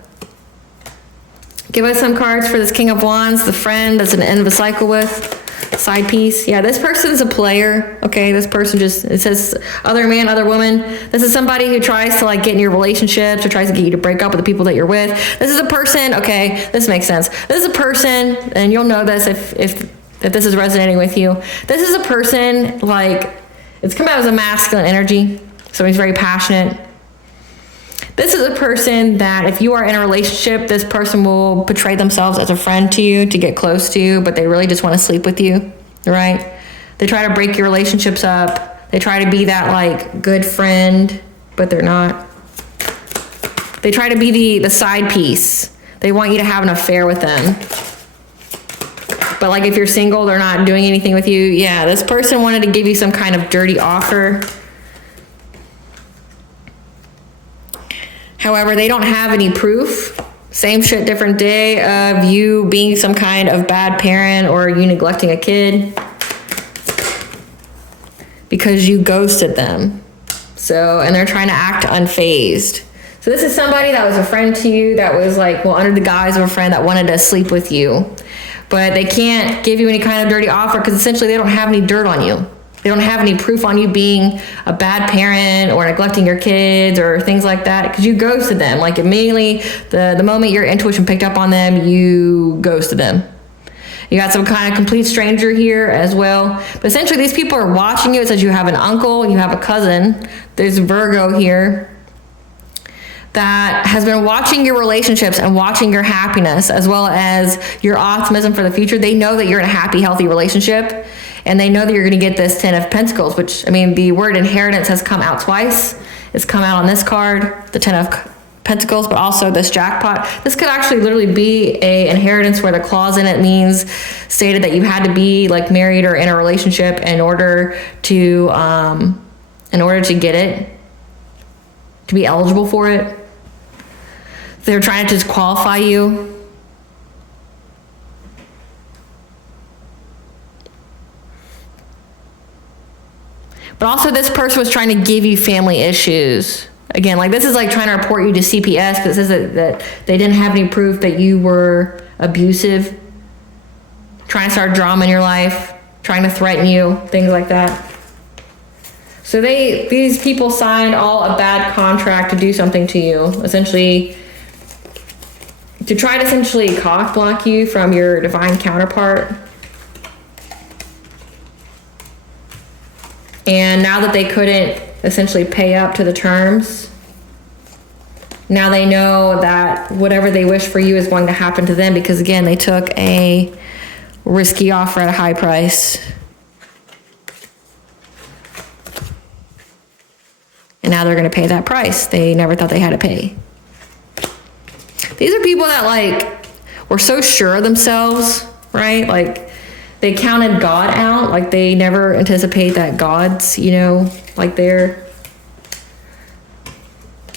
Give us some cards for this King of Wands, the friend that's at the end of a cycle with. Side piece. Yeah, this person's a player. Okay, this person just, it says other man, other woman. This is somebody who tries to like get in your relationships or tries to get you to break up with the people that you're with. This is a person, okay, this makes sense. This is a person, and you'll know this if this is resonating with you. This is a person, like, it's come out as a masculine energy, so he's very passionate. This is a person that if you are in a relationship, this person will portray themselves as a friend to you, to get close to you, but they really just want to sleep with you, right? They try to break your relationships up. They try to be that like good friend, but they're not. They try to be the side piece. They want you to have an affair with them. But like if you're single, they're not doing anything with you. Yeah, this person wanted to give you some kind of dirty offer. However, they don't have any proof. Same shit, different day of you being some kind of bad parent or you neglecting a kid because you ghosted them. So, and they're trying to act unfazed. So this is somebody that was a friend to you that was like, well, under the guise of a friend that wanted to sleep with you. But they can't give you any kind of dirty offer because essentially they don't have any dirt on you. They don't have any proof on you being a bad parent or neglecting your kids or things like that because you ghosted them. Like immediately, the moment your intuition picked up on them, you ghosted them. You got some kind of complete stranger here as well. But essentially, these people are watching you. It says you have an uncle, you have a cousin. There's Virgo here that has been watching your relationships and watching your happiness as well as your optimism for the future. They know that you're in a happy, healthy relationship. And they know that you're going to get this 10 of Pentacles, which, I mean, the word inheritance has come out twice. It's come out on this card, the 10 of Pentacles, but also this jackpot. This could actually literally be a inheritance where the clause in it means stated that you had to be like married or in a relationship in order to get it, to be eligible for it. They're trying to just qualify you. But also this person was trying to give you family issues. Again, like this is like trying to report you to CPS because it says that they didn't have any proof that you were abusive, trying to start drama in your life, trying to threaten you, things like that. So these people signed all a bad contract to do something to you, essentially to try to essentially cock block you from your divine counterpart. And now that they couldn't essentially pay up to the terms, now they know that whatever they wish for you is going to happen to them because, again, they took a risky offer at a high price. And now they're going to pay that price they never thought they had to pay. These are people that, like, were so sure of themselves, right? Like, they counted God out, like they never anticipate that God's, like they're,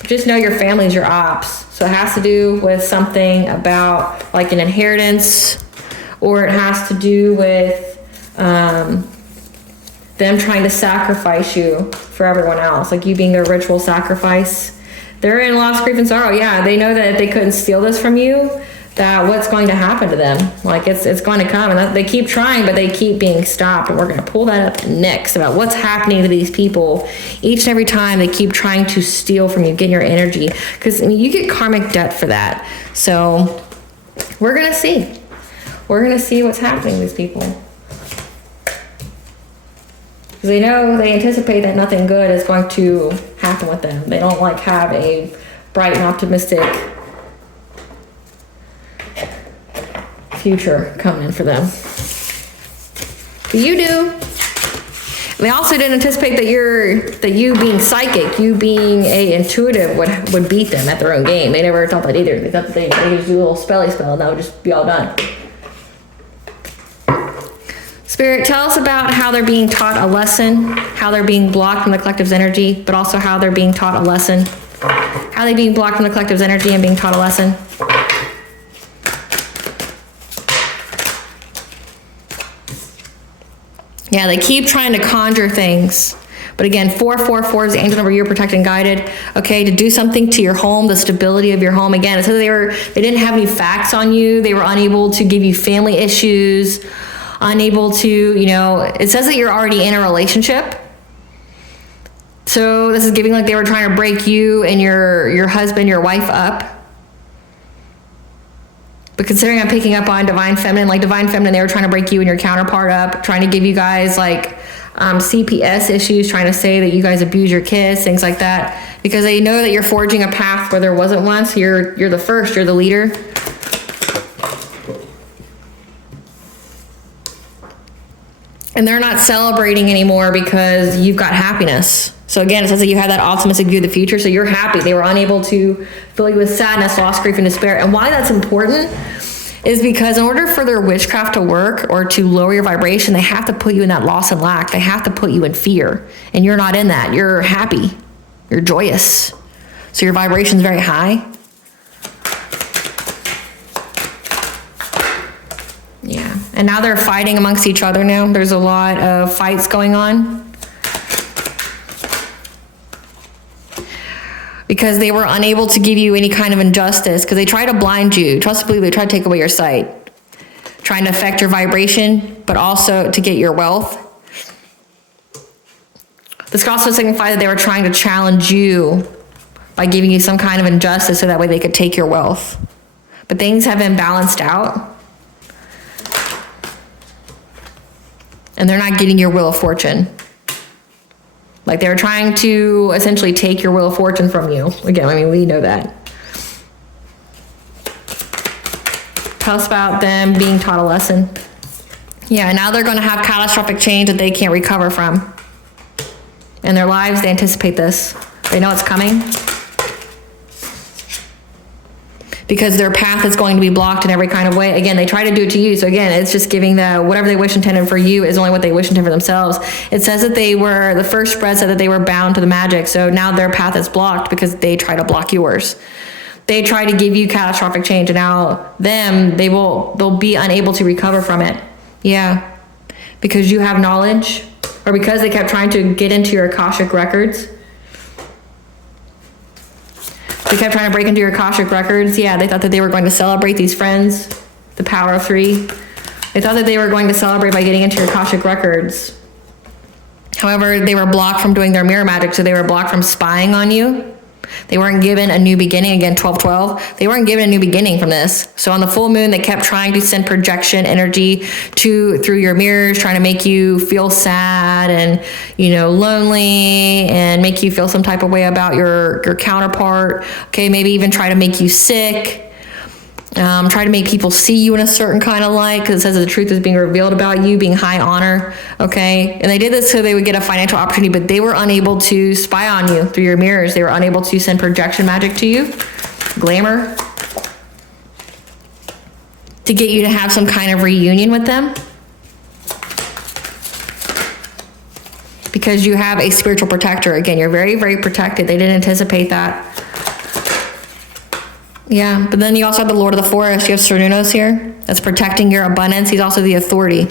just know your family's your ops. So it has to do with something about like an inheritance, or it has to do with them trying to sacrifice you for everyone else, like you being their ritual sacrifice. They're in loss, grief, and sorrow. Yeah, they know that if they couldn't steal this from you, that what's going to happen to them, like it's going to come, and they keep trying, but they keep being stopped. And we're going to pull that up next about what's happening to these people each and every time they keep trying to steal from you, get your energy, because you get karmic debt for that. So we're going to see what's happening to these people, because they know, they anticipate that nothing good is going to happen with them. They don't like have a bright and optimistic future coming in for them. But you do. And they also didn't anticipate that you being psychic, you being a intuitive would beat them at their own game. They never thought that either. They thought that they could just do a little spelly spell and that would just be all done. Spirit, tell us about how they're being taught a lesson, how they're being blocked from the collective's energy, but also how they're being taught a lesson. How are they being blocked from the collective's energy and being taught a lesson? Yeah, they keep trying to conjure things. But again, 444 is the angel number you're protected and guided, okay, to do something to your home, the stability of your home. Again, it says they didn't have any facts on you. They were unable to give you family issues, unable to, you know, it says that you're already in a relationship. So this is giving like they were trying to break you and your husband, your wife up. But considering I'm picking up on divine feminine, like divine feminine, they were trying to break you and your counterpart up, trying to give you guys like CPS issues, trying to say that you guys abuse your kids, things like that, because they know that you're forging a path where there wasn't one. So you're the first, you're the leader. And they're not celebrating anymore because you've got happiness. So again, it says that you have that optimistic view of the future. So you're happy. They were unable to fill you with sadness, loss, grief, and despair. And why that's important is because in order for their witchcraft to work or to lower your vibration, they have to put you in that loss and lack. They have to put you in fear. And you're not in that. You're happy. You're joyous. So your vibration is very high. Yeah. And now they're fighting amongst each other now. There's a lot of fights going on. Because they were unable to give you any kind of injustice, because they try to blind you. Trust and believe, they try to take away your sight, trying to affect your vibration, but also to get your wealth. This could also signify that they were trying to challenge you by giving you some kind of injustice so that way they could take your wealth. But things have been balanced out. And they're not getting your wheel of fortune. Like they were trying to essentially take your wheel of fortune from you. Again, I mean, we know that. Tell us about them being taught a lesson. Yeah, now they're going to have catastrophic change that they can't recover from. In their lives, they anticipate this. They know it's coming. Because their path is going to be blocked in every kind of way. Again, they try to do it to you. So again, it's just giving whatever they wish intended for you is only what they wish intended for themselves. It says that the first spread said that they were bound to the magic. So now their path is blocked because they try to block yours. They try to give you catastrophic change, and now they'll be unable to recover from it. Yeah, because you have knowledge, or because they kept trying to get into your Akashic records. They kept trying to break into your Akashic records. Yeah, they thought that they were going to celebrate these friends, the power of 3. They thought that they were going to celebrate by getting into your Akashic records. However, they were blocked from doing their mirror magic, so they were blocked from spying on you. They weren't given a new beginning. Again, 12-12. They weren't given a new beginning from this. So on the full moon, they kept trying to send projection energy through your mirrors, trying to make you feel sad and, lonely, and make you feel some type of way about your counterpart. Okay, maybe even try to make you sick. Try to make people see you in a certain kind of light, because it says that the truth is being revealed about you, being high honor, okay? And they did this so they would get a financial opportunity, but they were unable to spy on you through your mirrors. They were unable to send projection magic to you, glamour, to get you to have some kind of reunion with them. Because you have a spiritual protector. Again, you're very, very protected. They didn't anticipate that. Yeah, but then you also have the Lord of the Forest. You have Cernunnos here. That's protecting your abundance. He's also the authority.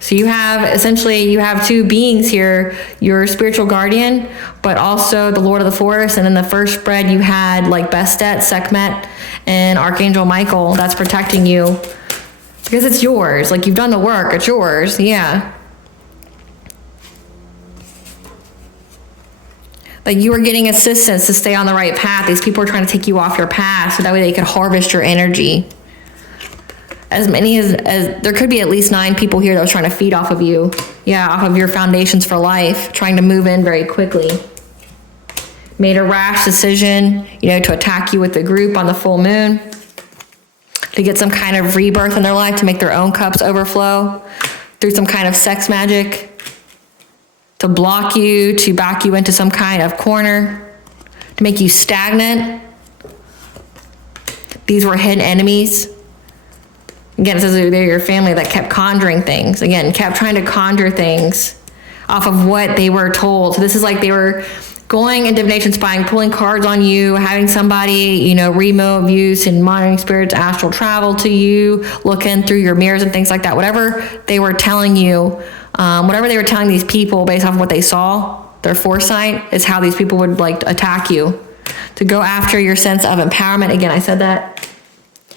So you have 2 beings here, your spiritual guardian, but also the Lord of the Forest. And in the first spread, you had like Bastet, Sekhmet, and Archangel Michael. That's protecting you because it's yours. Like, you've done the work. It's yours. Yeah. Like, you were getting assistance to stay on the right path. These people are trying to take you off your path so that way they could harvest your energy. As many as there could be at least 9 people here that was trying to feed off of you. Yeah, off of your foundations for life, trying to move in very quickly. Made a rash decision, to attack you with the group on the full moon, to get some kind of rebirth in their life, to make their own cups overflow through some kind of sex magic. To block you, to back you into some kind of corner, to make you stagnant. These were hidden enemies. Again, it says they're your family that kept conjuring things. Again, kept trying to conjure things off of what they were told. So this is like they were going in divination, spying, pulling cards on you, having somebody, remote use and monitoring spirits, astral travel to you, looking through your mirrors and things like that. Whatever they were telling you, Whatever they were telling these people based off of what they saw, their foresight is how these people would like attack you, to go after your sense of empowerment. Again, I said that.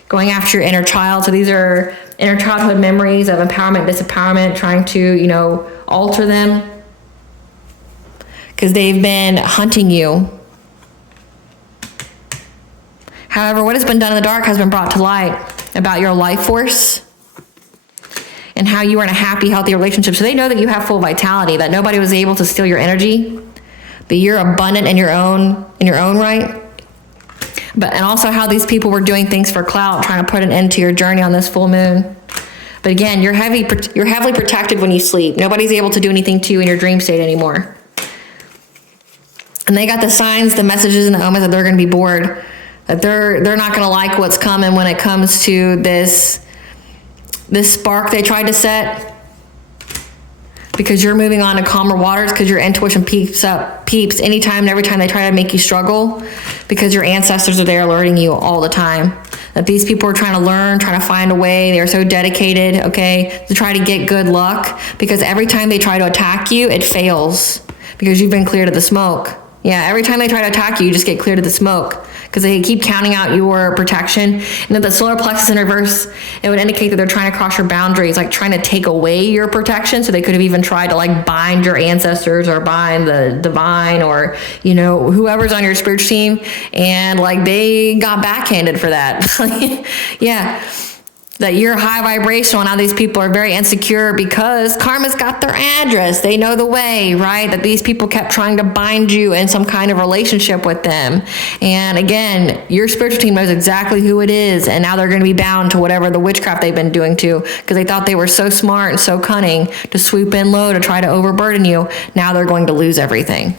Going after your inner child. So these are inner childhood memories of empowerment, disempowerment, trying to, you know, alter them. Because they've been hunting you. However, what has been done in the dark has been brought to light about your life force and how you are in a happy, healthy relationship. So they know that you have full vitality, that nobody was able to steal your energy, that you're abundant in your own right. And also how these people were doing things for clout, trying to put an end to your journey on this full moon. But again, you're heavily protected when you sleep. Nobody's able to do anything to you in your dream state anymore. And they got the signs, the messages, and the omens that they're going to be bored, that they're not going to like what's coming when it comes to this spark they tried to set, because you're moving on to calmer waters, because your intuition peeps anytime and every time they try to make you struggle, because your ancestors are there alerting you all the time that these people are trying to learn, trying to find a way. They're so dedicated, okay, to try to get good luck, because every time they try to attack you, it fails because you've been cleared of the smoke. Yeah, every time they try to attack you, you just get cleared of the smoke, because they keep counting out your protection. And then the solar plexus in reverse, it would indicate that they're trying to cross your boundaries, like trying to take away your protection. So they could have even tried to like bind your ancestors or bind the divine, or, you know, whoever's on your spiritual team. And like they got backhanded for that. Yeah. That you're high vibrational. Now these people are very insecure because karma's got their address. They know the way, right? That these people kept trying to bind you in some kind of relationship with them. And again, your spiritual team knows exactly who it is. And now they're going to be bound to whatever the witchcraft they've been doing too, because they thought they were so smart and so cunning to swoop in low to try to overburden you. Now they're going to lose everything.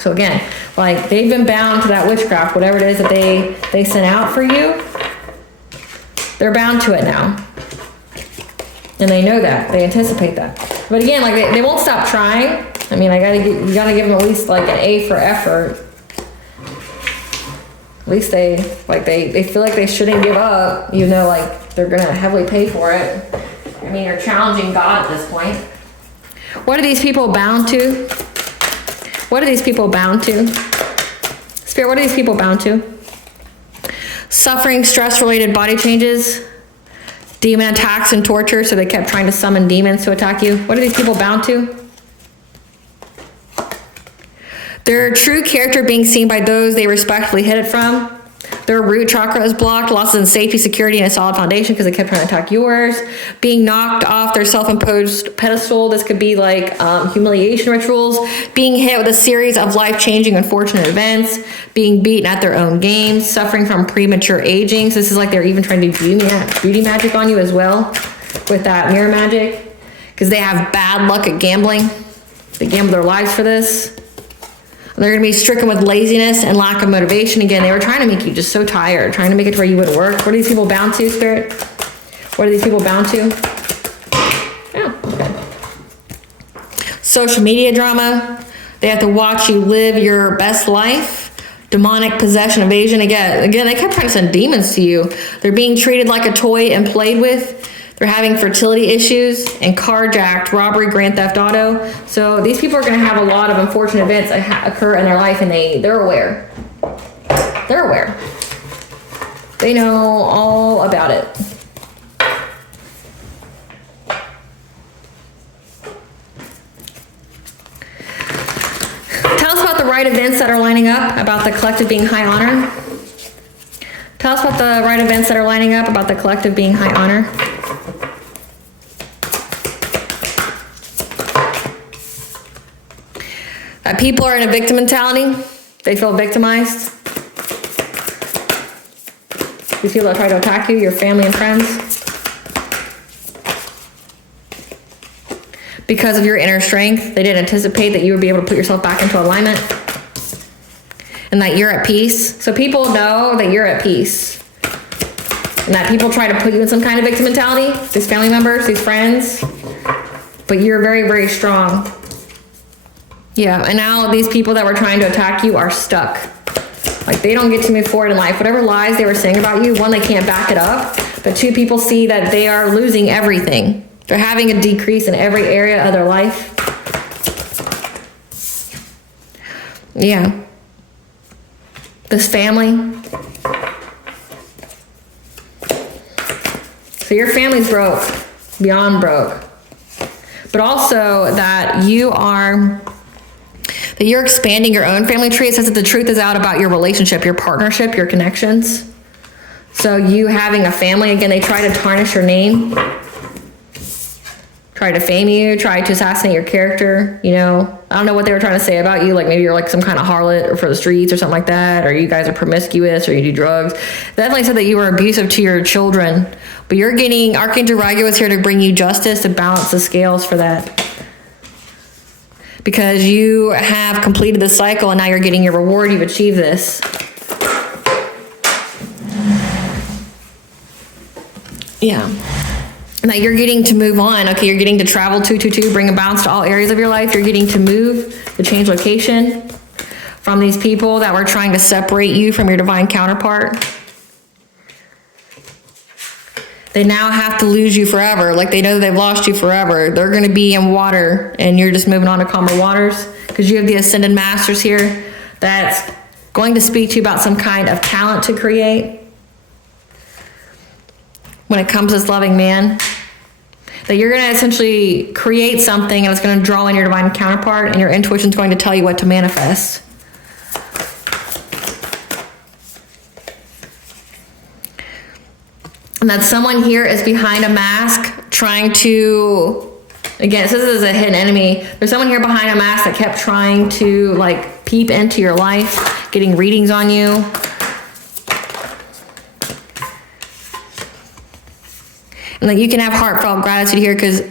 So again, like they've been bound to that witchcraft, whatever it is that they sent out for you. They're bound to it now. And they know that. They anticipate that. But again, like they won't stop trying. I mean, you gotta give them at least like an A for effort. At least they feel like they shouldn't give up, even though like they're gonna heavily pay for it. I mean, you're challenging God at this point. What are these people bound to? What are these people bound to? Spirit, what are these people bound to? Suffering, stress-related body changes, demon attacks and torture, so they kept trying to summon demons to attack you. What are these people bound to? Their true character being seen by those they respectfully hid it from. Their root chakra is blocked, losses in safety, security, and a solid foundation because they kept trying to attack yours. Being knocked off their self-imposed pedestal. This could be like humiliation rituals. Being hit with a series of life-changing, unfortunate events. Being beaten at their own games. Suffering from premature aging. So this is like they're even trying to do beauty magic on you as well with that mirror magic, because they have bad luck at gambling. They gamble their lives for this. They're going to be stricken with laziness and lack of motivation. Again, they were trying to make you just so tired, trying to make it to where you wouldn't work. What are these people bound to, Spirit? What are these people bound to? Oh, okay. Social media drama. They have to watch you live your best life. Demonic possession, evasion. Again, they kept trying to send demons to you. They're being treated like a toy and played with. They're having fertility issues and carjacked, robbery, grand theft auto. So these people are going to have a lot of unfortunate events occur in their life, and they're aware. They're aware. They know all about it. Tell us about the right events that are lining up, about the collective being high honor. Tell us about the right events that are lining up, about the collective being high honor. People are in a victim mentality. They feel victimized. These people that try to attack you, your family and friends. Because of your inner strength, they didn't anticipate that you would be able to put yourself back into alignment. And that you're at peace. So people know that you're at peace. And that people try to put you in some kind of victim mentality. These family members, these friends. But you're very, very strong. Yeah, and now these people that were trying to attack you are stuck. Like, they don't get to move forward in life. Whatever lies they were saying about you, one, they can't back it up. But two, people see that they are losing everything. They're having a decrease in every area of their life. Yeah. This family. So your family's broke, beyond broke. But also that you're expanding your own family tree. It says that the truth is out about your relationship, your partnership, your connections. So you having a family, again, they try to tarnish your name, try to fame you, try to assassinate your character. You know, I don't know what they were trying to say about you. Like maybe you're like some kind of harlot or for the streets or something like that, or you guys are promiscuous or you do drugs. They definitely said that you were abusive to your children, but you're getting, Archangel Raguel is here to bring you justice, to balance the scales for that. Because you have completed the cycle and now you're getting your reward. You've achieved this. Yeah. And that you're getting to move on. Okay, you're getting to travel 222, bring a balance to all areas of your life. You're getting to move, to change location from these people that were trying to separate you from your divine counterpart. They now have to lose you forever. Like they know they've lost you forever. They're going to be in water and you're just moving on to calmer waters because you have the Ascended Masters here that's going to speak to you about some kind of talent to create when it comes to this loving man. That you're going to essentially create something and it's going to draw in your divine counterpart and your intuition is going to tell you what to manifest. And that someone here is behind a mask trying to, again, this is a hidden enemy. There's someone here behind a mask that kept trying to like peep into your life, getting readings on you. And that you can have heartfelt gratitude here because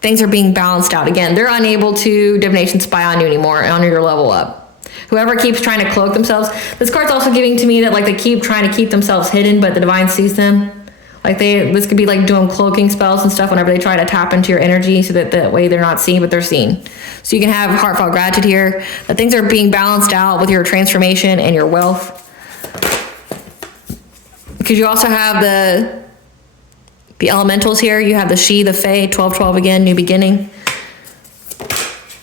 things are being balanced out. Again, they're unable to divination spy on you anymore on your level up. Whoever keeps trying to cloak themselves. This card's also giving to me that like they keep trying to keep themselves hidden, but the divine sees them. Like this could be like doing cloaking spells and stuff whenever they try to tap into your energy so that way they're not seen, but they're seen. So you can have heartfelt gratitude here that things are being balanced out with your transformation and your wealth. Because you also have the elementals here. You have the She, the Fae, 1212 again, new beginning.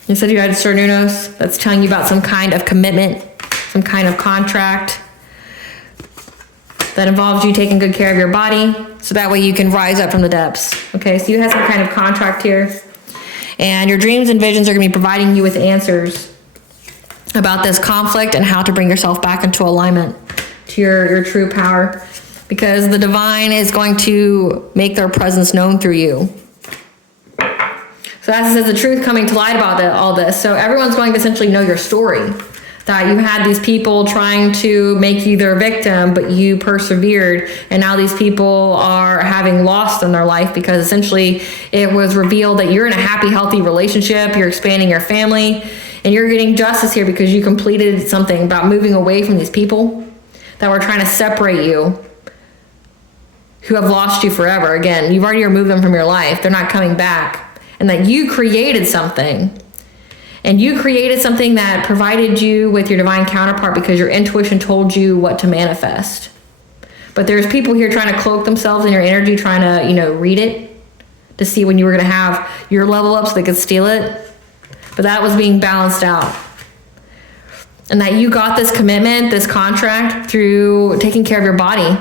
You said you had Cernunnos. That's telling you about some kind of commitment, some kind of contract that involves you taking good care of your body so that way you can rise up from the depths. Okay, so you have some kind of contract here. And your dreams and visions are going to be providing you with answers about this conflict and how to bring yourself back into alignment to your true power. Because the divine is going to make their presence known through you. So that says the truth coming to light about all this. So everyone's going to essentially know your story. That you had these people trying to make you their victim, but you persevered. And now these people are having lost in their life because essentially it was revealed that you're in a happy, healthy relationship. You're expanding your family and you're getting justice here because you completed something about moving away from these people that were trying to separate you, who have lost you forever. Again, you've already removed them from your life. They're not coming back. And that you created something. And you created something that provided you with your divine counterpart because your intuition told you what to manifest. But there's people here trying to cloak themselves in your energy, trying to, read it to see when you were going to have your level up so they could steal it. But that was being balanced out. And that you got this commitment, this contract through taking care of your body.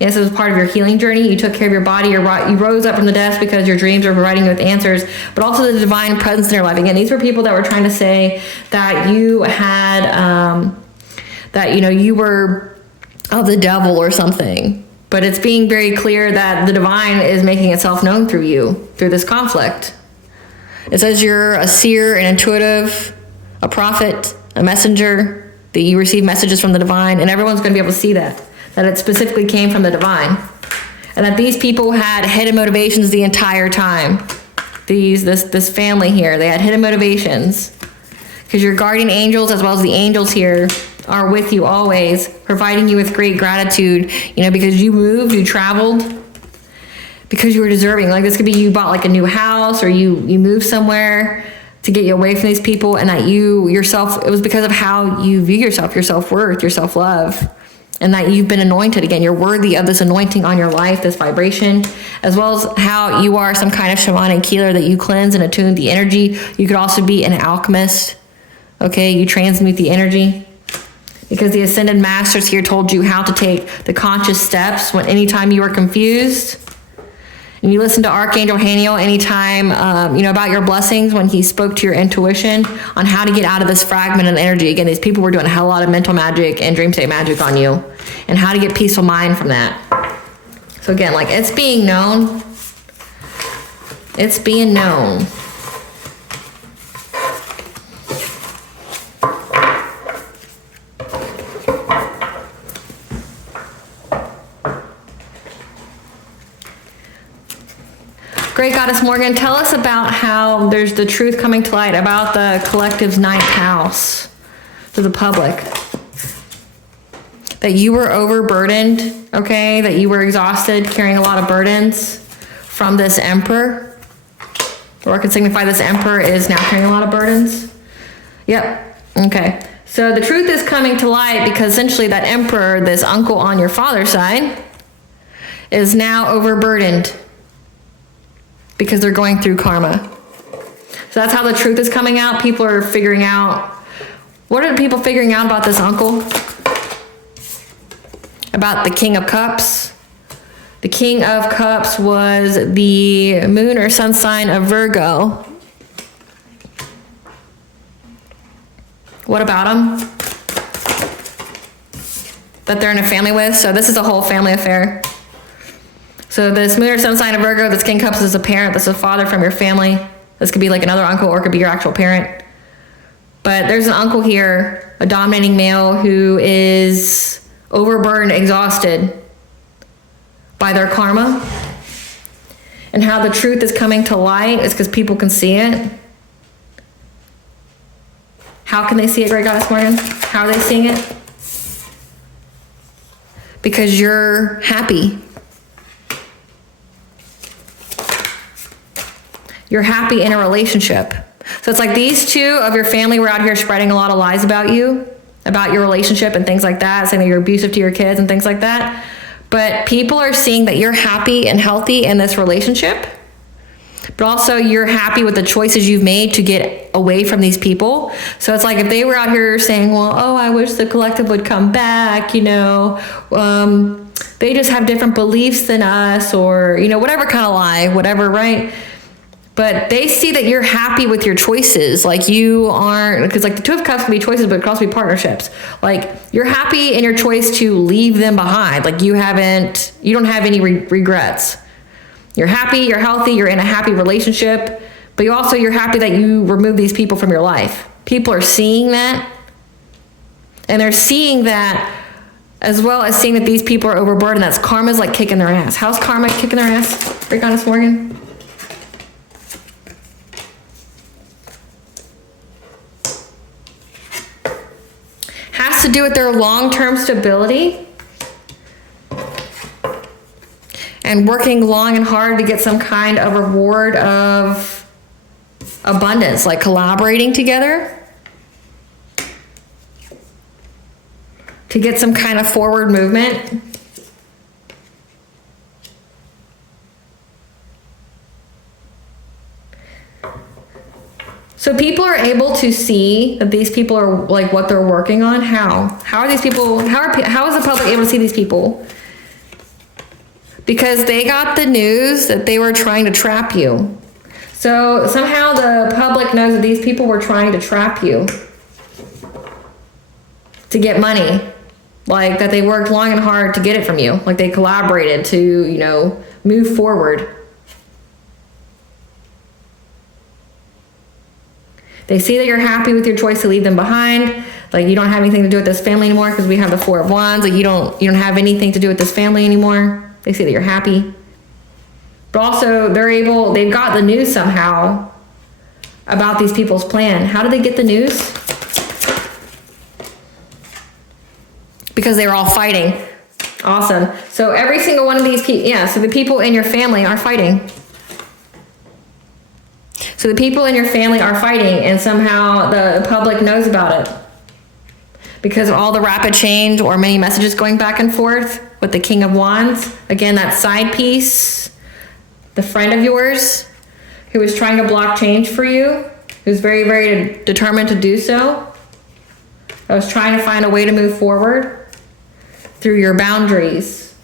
Yes, it was part of your healing journey. You took care of your body. You rose up from the depths because your dreams are providing you with answers, but also the divine presence in your life. Again, these were people that were trying to say that you had, you were of the devil or something. But it's being very clear that the divine is making itself known through you, through this conflict. It says you're a seer, an intuitive, a prophet, a messenger, that you receive messages from the divine, and everyone's going to be able to see that it specifically came from the divine. And that these people had hidden motivations the entire time. This family here, they had hidden motivations. Because your guardian angels as well as the angels here are with you always, providing you with great gratitude, because you moved, you traveled, because you were deserving. Like this could be you bought like a new house or you moved somewhere to get you away from these people, and that you yourself, it was because of how you view yourself, your self-worth, your self-love. and that you've been anointed again. You're worthy of this anointing on your life, this vibration, as well as how you are some kind of shamanic healer, that you cleanse and attune the energy. You could also be an alchemist. Okay, you transmute the energy. Because the Ascended Masters here told you how to take the conscious steps when anytime you are confused. And you listen to Archangel Haniel anytime, about your blessings, when he spoke to your intuition on how to get out of this fragment of energy. Again, these people were doing a hell of a lot of mental magic and dream state magic on you, and how to get peaceful mind from that. So again, like, it's being known. It's being known. Great Goddess Morgan, tell us about how there's the truth coming to light about the collective's 9th house to the public. That you were overburdened, okay? That you were exhausted, carrying a lot of burdens from this emperor. Or it could signify this emperor is now carrying a lot of burdens. Yep, okay. So the truth is coming to light because essentially that emperor, this uncle on your father's side, is now overburdened. Because they're going through karma. So that's how the truth is coming out. People are figuring out, what are people figuring out about this uncle? About the King of Cups. The King of Cups was the moon or sun sign of Virgo. What about him? That they're in a family with. So this is a whole family affair. So this moon or sun sign of Virgo, this King of Cups is a parent, this is a father from your family. This could be like another uncle, or it could be your actual parent. But there's an uncle here, a dominating male, who is overburdened, exhausted by their karma. And how the truth is coming to light is because people can see it. How can they see it, Great Goddess Morgan? How are they seeing it? Because you're happy. You're happy in a relationship. So it's like these two of your family were out here spreading a lot of lies about you, about your relationship and things like that, saying that you're abusive to your kids and things like that. But people are seeing that you're happy and healthy in this relationship, but also you're happy with the choices you've made to get away from these people. So it's like if they were out here saying, well, oh, I wish the collective would come back, they just have different beliefs than us, or, whatever kind of lie, whatever, right? But they see that you're happy with your choices. Like you aren't, because like the Two of Cups can be choices, but it can also be partnerships. Like you're happy in your choice to leave them behind. Like you don't have any regrets. You're happy, you're healthy, you're in a happy relationship, but you're happy that you remove these people from your life. People are seeing that. And they're seeing that as well as seeing that these people are overburdened. That's karma's like kicking their ass. How's karma kicking their ass? Great Goddess Morgan. Has to do with their long-term stability and working long and hard to get some kind of reward of abundance, like collaborating together to get some kind of forward movement. So people are able to see that these people are like what they're working on. How are these people, how is the public able to see these people? Because they got the news that they were trying to trap you. So somehow the public knows that these people were trying to trap you to get money. Like that they worked long and hard to get it from you. Like they collaborated to, move forward. They see that you're happy with your choice to leave them behind. Like you don't have anything to do with this family anymore because we have the Four of Wands. Like you don't have anything to do with this family anymore. They see that you're happy. But also they've got the news somehow about these people's plan. How did they get the news? Because they were all fighting. Awesome. So every single one of these people, so the people in your family are fighting. So the people in your family are fighting, and somehow the public knows about it. because of all the rapid change or many messages going back and forth with the King of Wands. Again, that side piece, the friend of yours who is trying to block change for you, who's very, very determined to do so. I was trying to find a way to move forward through your boundaries,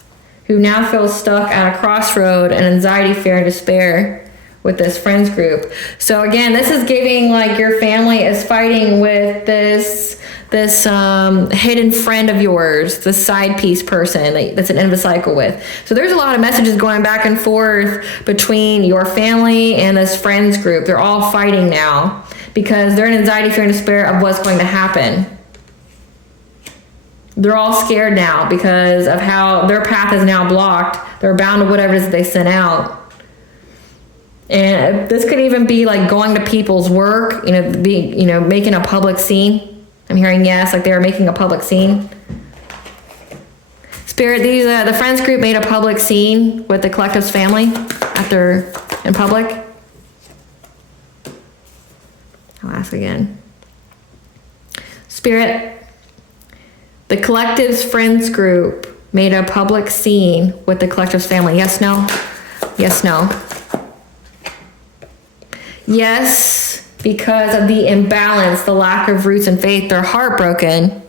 who now feels stuck at a crossroad and anxiety, fear, and despair with this friends group. So again, this is giving like your family is fighting with this hidden friend of yours, the side piece person that's an end of a cycle with. So there's a lot of messages going back and forth between your family and this friends group. They're all fighting now because they're in anxiety, fear, and despair of what's going to happen. They're all scared now because of how their path is now blocked. They're bound to whatever it is they sent out. And this could even be like going to people's work, making a public scene. I'm hearing yes, like they were making a public scene. Spirit, the friends group made a public scene with the collective's family in public. I'll ask again. Spirit, the collective's friends group made a public scene with the collective's family. Yes, no? Yes, no. Yes, because of the imbalance, the lack of roots and faith, they're heartbroken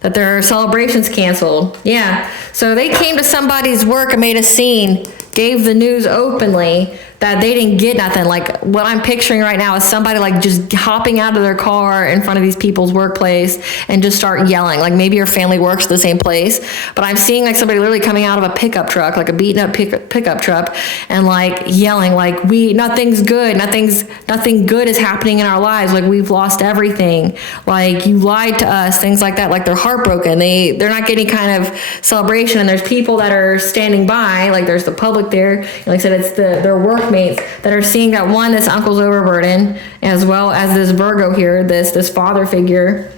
that their celebrations canceled. Yeah, so they came to somebody's work and made a scene, gave the news openly that they didn't get nothing. Like what I'm picturing right now is somebody like just hopping out of their car in front of these people's workplace and just start yelling. Like maybe your family works at the same place, but I'm seeing like somebody literally coming out of a pickup truck, like a beaten up pickup truck, and like yelling like nothing's good, nothing good is happening in our lives. Like we've lost everything. Like you lied to us, things like that. Like they're heartbroken. They're not getting kind of celebration, and there's people that are standing by. Like there's the public there. Like I said, it's their workmates that are seeing that one, this uncle's overburden, as well as this Virgo here, this father figure.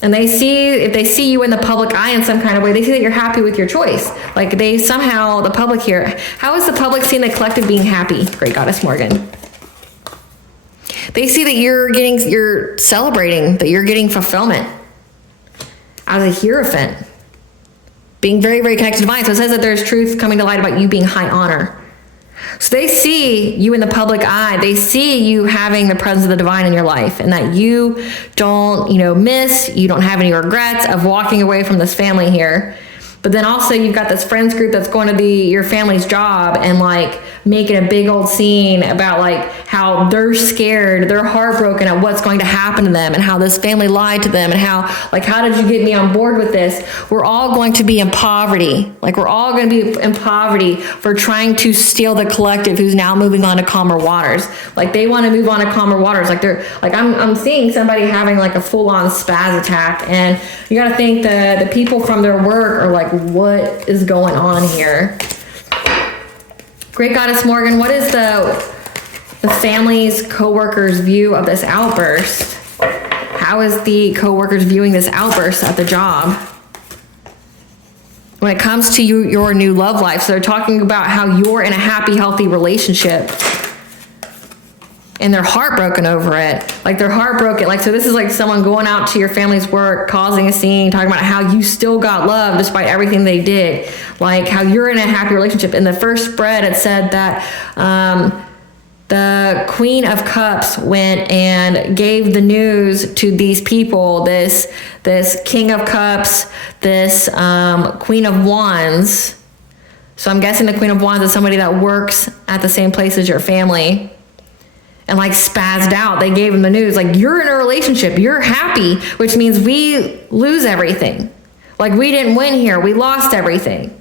And if they see you in the public eye in some kind of way, they see that you're happy with your choice. Like the public here, how is the public seeing the collective being happy? Great Goddess Morgan. They see that you're celebrating, that you're getting fulfillment as a Hierophant, being very, very connected to divine. So it says that there's truth coming to light about you being high honor. So they see you in the public eye. They see you having the presence of the divine in your life, and that you don't, you don't have any regrets of walking away from this family here. But then also you've got this friends group that's going to your family's job and like making a big old scene about like how they're scared, they're heartbroken at what's going to happen to them and how this family lied to them and how did you get me on board with this? We're all going to be in poverty. Like we're all going to be in poverty for trying to steal the collective who's now moving on to calmer waters. Like they want to move on to calmer waters. Like I'm seeing somebody having like a full on spaz attack, and you got to think the people from their work are like, what is going on here? Great Goddess Morgan, what is the family's co-workers' view of this outburst? How is the co-workers viewing this outburst at the job? When it comes to your new love life, so they're talking about how you're in a happy, healthy relationship, and they're heartbroken over it. Like they're heartbroken. Like, so this is like someone going out to your family's work, causing a scene, talking about how you still got love despite everything they did. Like how you're in a happy relationship. In the first spread, it said that the Queen of Cups went and gave the news to these people, this King of Cups, this Queen of Wands. So I'm guessing the Queen of Wands is somebody that works at the same place as your family. And like spazzed out. They gave him the news, like, you're in a relationship, you're happy, which means we lose everything. Like we didn't win here, we lost everything.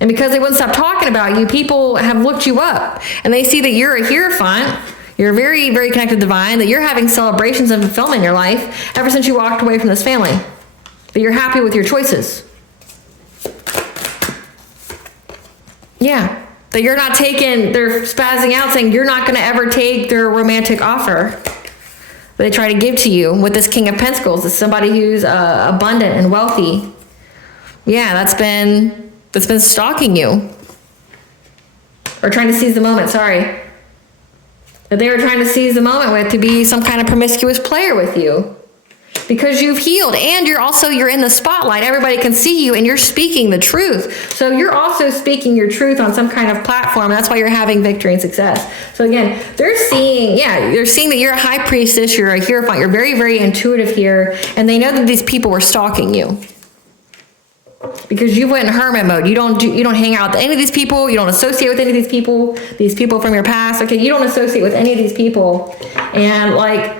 And because they wouldn't stop talking about you, people have looked you up. And they see that you're a Hierophant, you're very, very connected to divine, that you're having celebrations and fulfillment in your life ever since you walked away from this family. That you're happy with your choices. Yeah. That you're not they're spazzing out saying you're not going to ever take their romantic offer that they try to give to you with this King of Pentacles. It's somebody who's abundant and wealthy. Yeah, that's been stalking you. Or trying to seize the moment, sorry. That they were trying to seize the moment with to be some kind of promiscuous player with you. because you've healed, and you're in the spotlight. Everybody can see you and you're speaking the truth. So you're also speaking your truth on some kind of platform. That's why you're having victory and success. So again, they're seeing that you're a high priestess, you're a hierophant, you're very, very intuitive here, and they know that these people were stalking you. Because you went in hermit mode. You don't hang out with any of these people. You don't associate with any of these people from your past. Okay, you don't associate with any of these people. And like,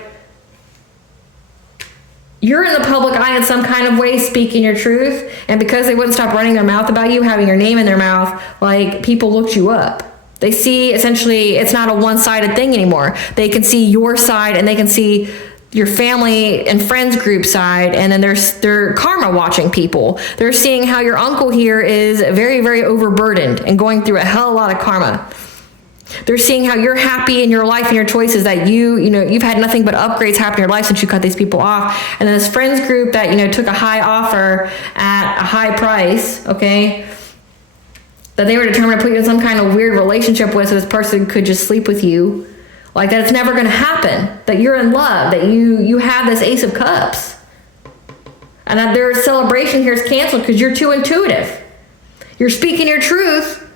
you're in the public eye in some kind of way, speaking your truth. And because they wouldn't stop running their mouth about you, having your name in their mouth, like, people looked you up. They see, essentially, it's not a one-sided thing anymore. They can see your side, and they can see your family and friends group side, and then they're karma watching people. They're seeing how your uncle here is very, very overburdened and going through a hell of a lot of karma. They're seeing how you're happy in your life and your choices, that you've had nothing but upgrades happen in your life since you cut these people off. And then this friends group that, took a high offer at a high price, okay, that they were determined to put you in some kind of weird relationship with, so this person could just sleep with you. Like, that it's never going to happen, that you're in love, that you have this Ace of Cups. And that their celebration here is canceled because you're too intuitive. You're speaking your truth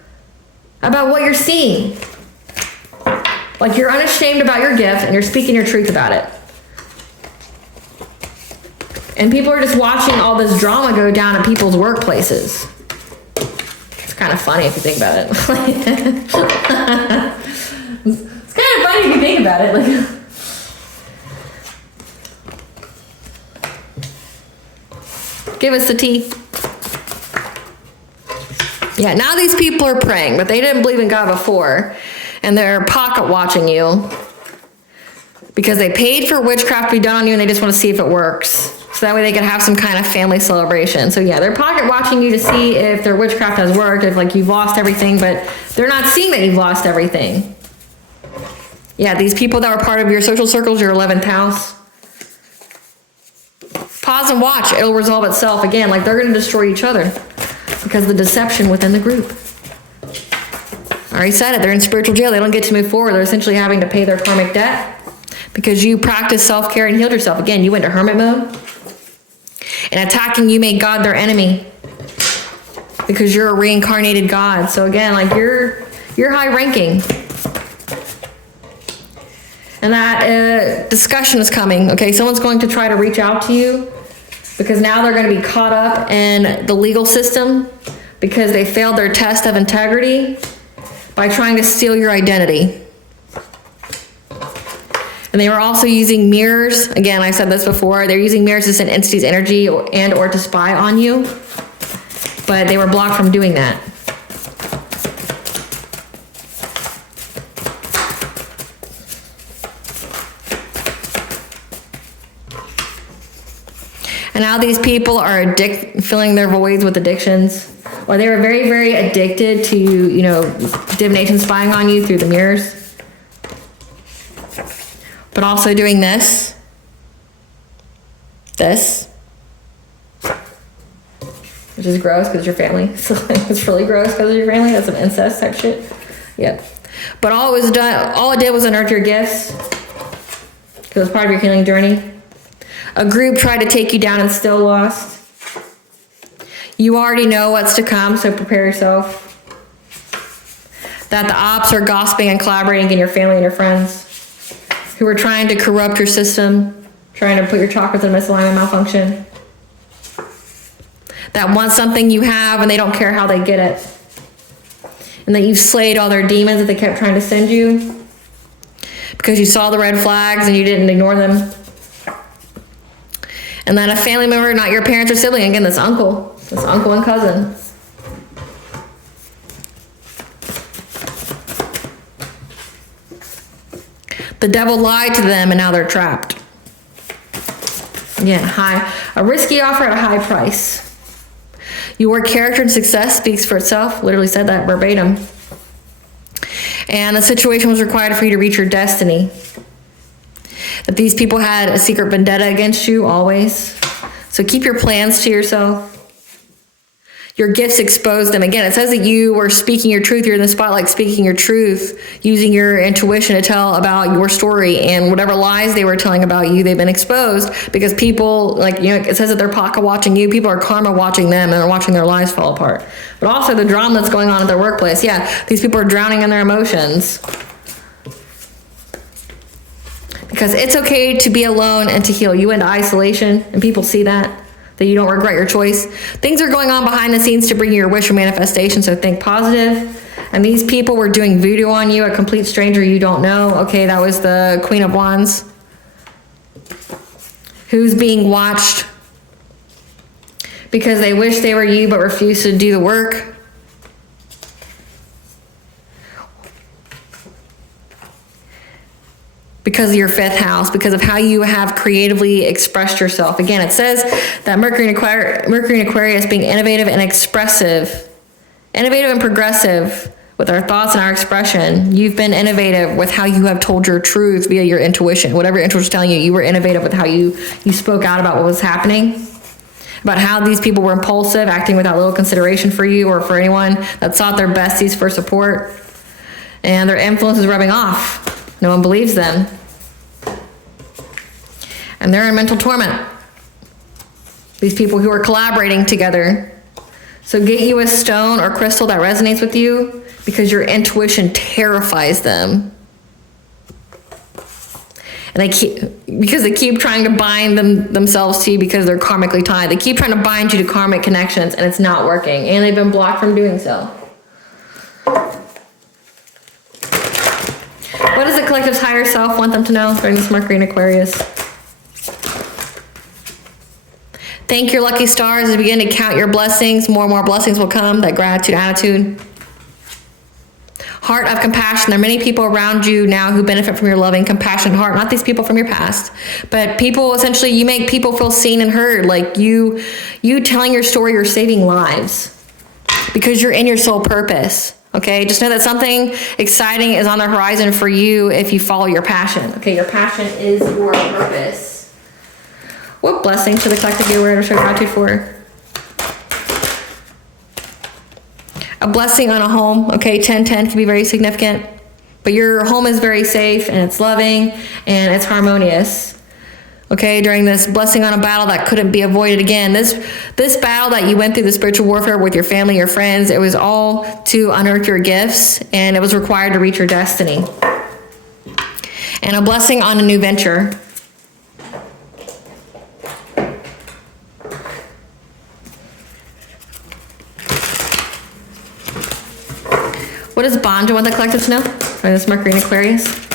about what you're seeing. Like, you're unashamed about your gift and you're speaking your truth about it. And people are just watching all this drama go down at people's workplaces. It's kind of funny if you think about it. It's kind of funny if you think about it. Give us the tea. Yeah, now these people are praying, but they didn't believe in God before, and they're pocket watching you because they paid for witchcraft to be done on you, and they just want to see if it works. So that way they can have some kind of family celebration. So yeah, they're pocket watching you to see if their witchcraft has worked, if like you've lost everything, but they're not seeing that you've lost everything. Yeah, these people that were part of your social circles, your 11th house. Pause and watch. It'll resolve itself. Again, like, they're going to destroy each other because of the deception within the group. I already said it. They're in spiritual jail. They don't get to move forward. They're essentially having to pay their karmic debt because you practice self-care and healed yourself. Again, you went to hermit mode. And attacking you made God their enemy because you're a reincarnated God. So again, like, you're high ranking. And that discussion is coming. Okay, someone's going to try to reach out to you because now they're going to be caught up in the legal system because they failed their test of integrity by trying to steal your identity. And they were also using mirrors. Again, I said this before. They're using mirrors to send entities energy or to spy on you. But they were blocked from doing that. And now these people are filling their voids with addictions. Or they were very, very addicted to, divination, spying on you through the mirrors. But also doing this. Which is gross because your family. So it's really gross because of your family. That's some incest type shit. Yep. But all it did was unearth your gifts. Because it was part of your healing journey. A group tried to take you down and still lost. You already know what's to come, so prepare yourself. That the ops are gossiping and collaborating in your family and your friends who are trying to corrupt your system, trying to put your chakras in misalignment, malfunction. That want something you have and they don't care how they get it. And that you've slayed all their demons that they kept trying to send you because you saw the red flags and you didn't ignore them. And then a family member, not your parents or sibling, again, this uncle and cousin. The devil lied to them and now they're trapped. Yeah, a risky offer at a high price. Your character and success speaks for itself. Literally said that verbatim. And the situation was required for you to reach your destiny. That these people had a secret vendetta against you always. So keep your plans to yourself. Your gifts expose them. Again, it says that you were speaking your truth. You're in the spotlight speaking your truth, using your intuition to tell about your story, and whatever lies they were telling about you, they've been exposed because people, like, you know, it says that they're pocket watching you. People are karma watching them, and they're watching their lives fall apart. But also the drama that's going on at their workplace. Yeah, these people are drowning in their emotions. Because it's okay to be alone and to heal. You went into isolation, and people see that you don't regret your choice. Things are going on behind the scenes to bring you your wish or manifestation, so think positive. And these people were doing voodoo on you, a complete stranger you don't know. Okay, that was the Queen of Wands. Who's being watched because they wish they were you but refuse to do the work. Because of your 5th house, because of how you have creatively expressed yourself. Again, it says that Mercury in Aquarius being innovative and expressive, innovative and progressive with our thoughts and our expression. You've been innovative with how you have told your truth via your intuition. Whatever your intuition was telling you, you were innovative with how you spoke out about what was happening, about how these people were impulsive, acting without little consideration for you or for anyone that sought their besties for support. And their influence is rubbing off. No one believes them. And they're in mental torment. These people who are collaborating together. So get you a stone or crystal that resonates with you because your intuition terrifies them. And they keep trying to bind themselves to you because they're karmically tied. They keep trying to bind you to karmic connections, and it's not working. And they've been blocked from doing so. What does the collective's higher self want them to know during this Mercury in Aquarius? Thank your lucky stars as you begin to count your blessings. More and more blessings will come. That gratitude attitude. Heart of compassion. There are many people around you now who benefit from your loving, compassionate heart. Not these people from your past, but people, essentially, you make people feel seen and heard. Like you telling your story, you're saving lives because you're in your soul purpose. Okay, just know that something exciting is on the horizon for you if you follow your passion. Okay, your passion is your purpose. What blessing should the collective be aware of or show gratitude for? A blessing on a home. Okay, 10-10 can be very significant. But your home is very safe and it's loving and it's harmonious. Okay, during this blessing on a battle that couldn't be avoided again. This battle that you went through, the spiritual warfare with your family, your friends, it was all to unearth your gifts, and it was required to reach your destiny. And a blessing on a new venture. What does Banja want the collective to know? Or this Mercury in Aquarius?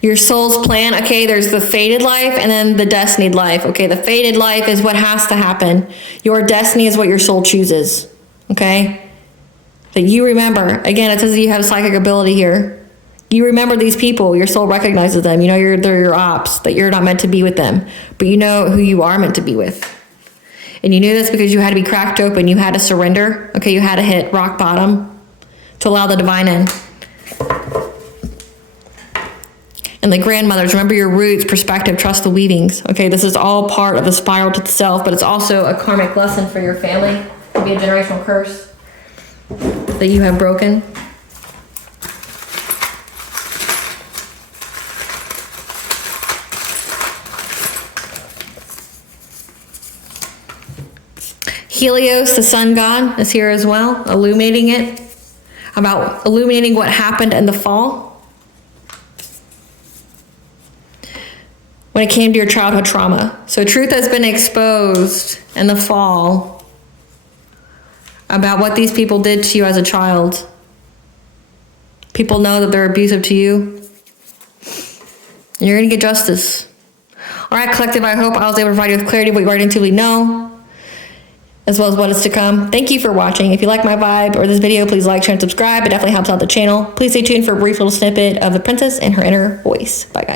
Your soul's plan. Okay, there's the fated life and then the destinied life. Okay, the fated life is what has to happen. Your destiny is what your soul chooses. Okay? That you remember. Again, it says that you have psychic ability here. You remember these people. Your soul recognizes them. You know they're your ops, that you're not meant to be with them. But you know who you are meant to be with. And you knew this because you had to be cracked open. You had to surrender. Okay, you had to hit rock bottom to allow the divine in. And the grandmothers, remember your roots, perspective, trust the weavings. Okay, this is all part of the spiral to the self, but it's also a karmic lesson for your family. It could be a generational curse that you have broken. Helios, the sun god, is here as well, illuminating it, about illuminating what happened in the fall. When it came to your childhood trauma. So truth has been exposed in the fall about what these people did to you as a child. People know that they're abusive to you. And you're going to get justice. All right, collective, I hope I was able to provide you with clarity of what you already intuitively know, as well as what is to come. Thank you for watching. If you like my vibe or this video, please like, share, and subscribe. It definitely helps out the channel. Please stay tuned for a brief little snippet of the princess and her inner voice. Bye, guys.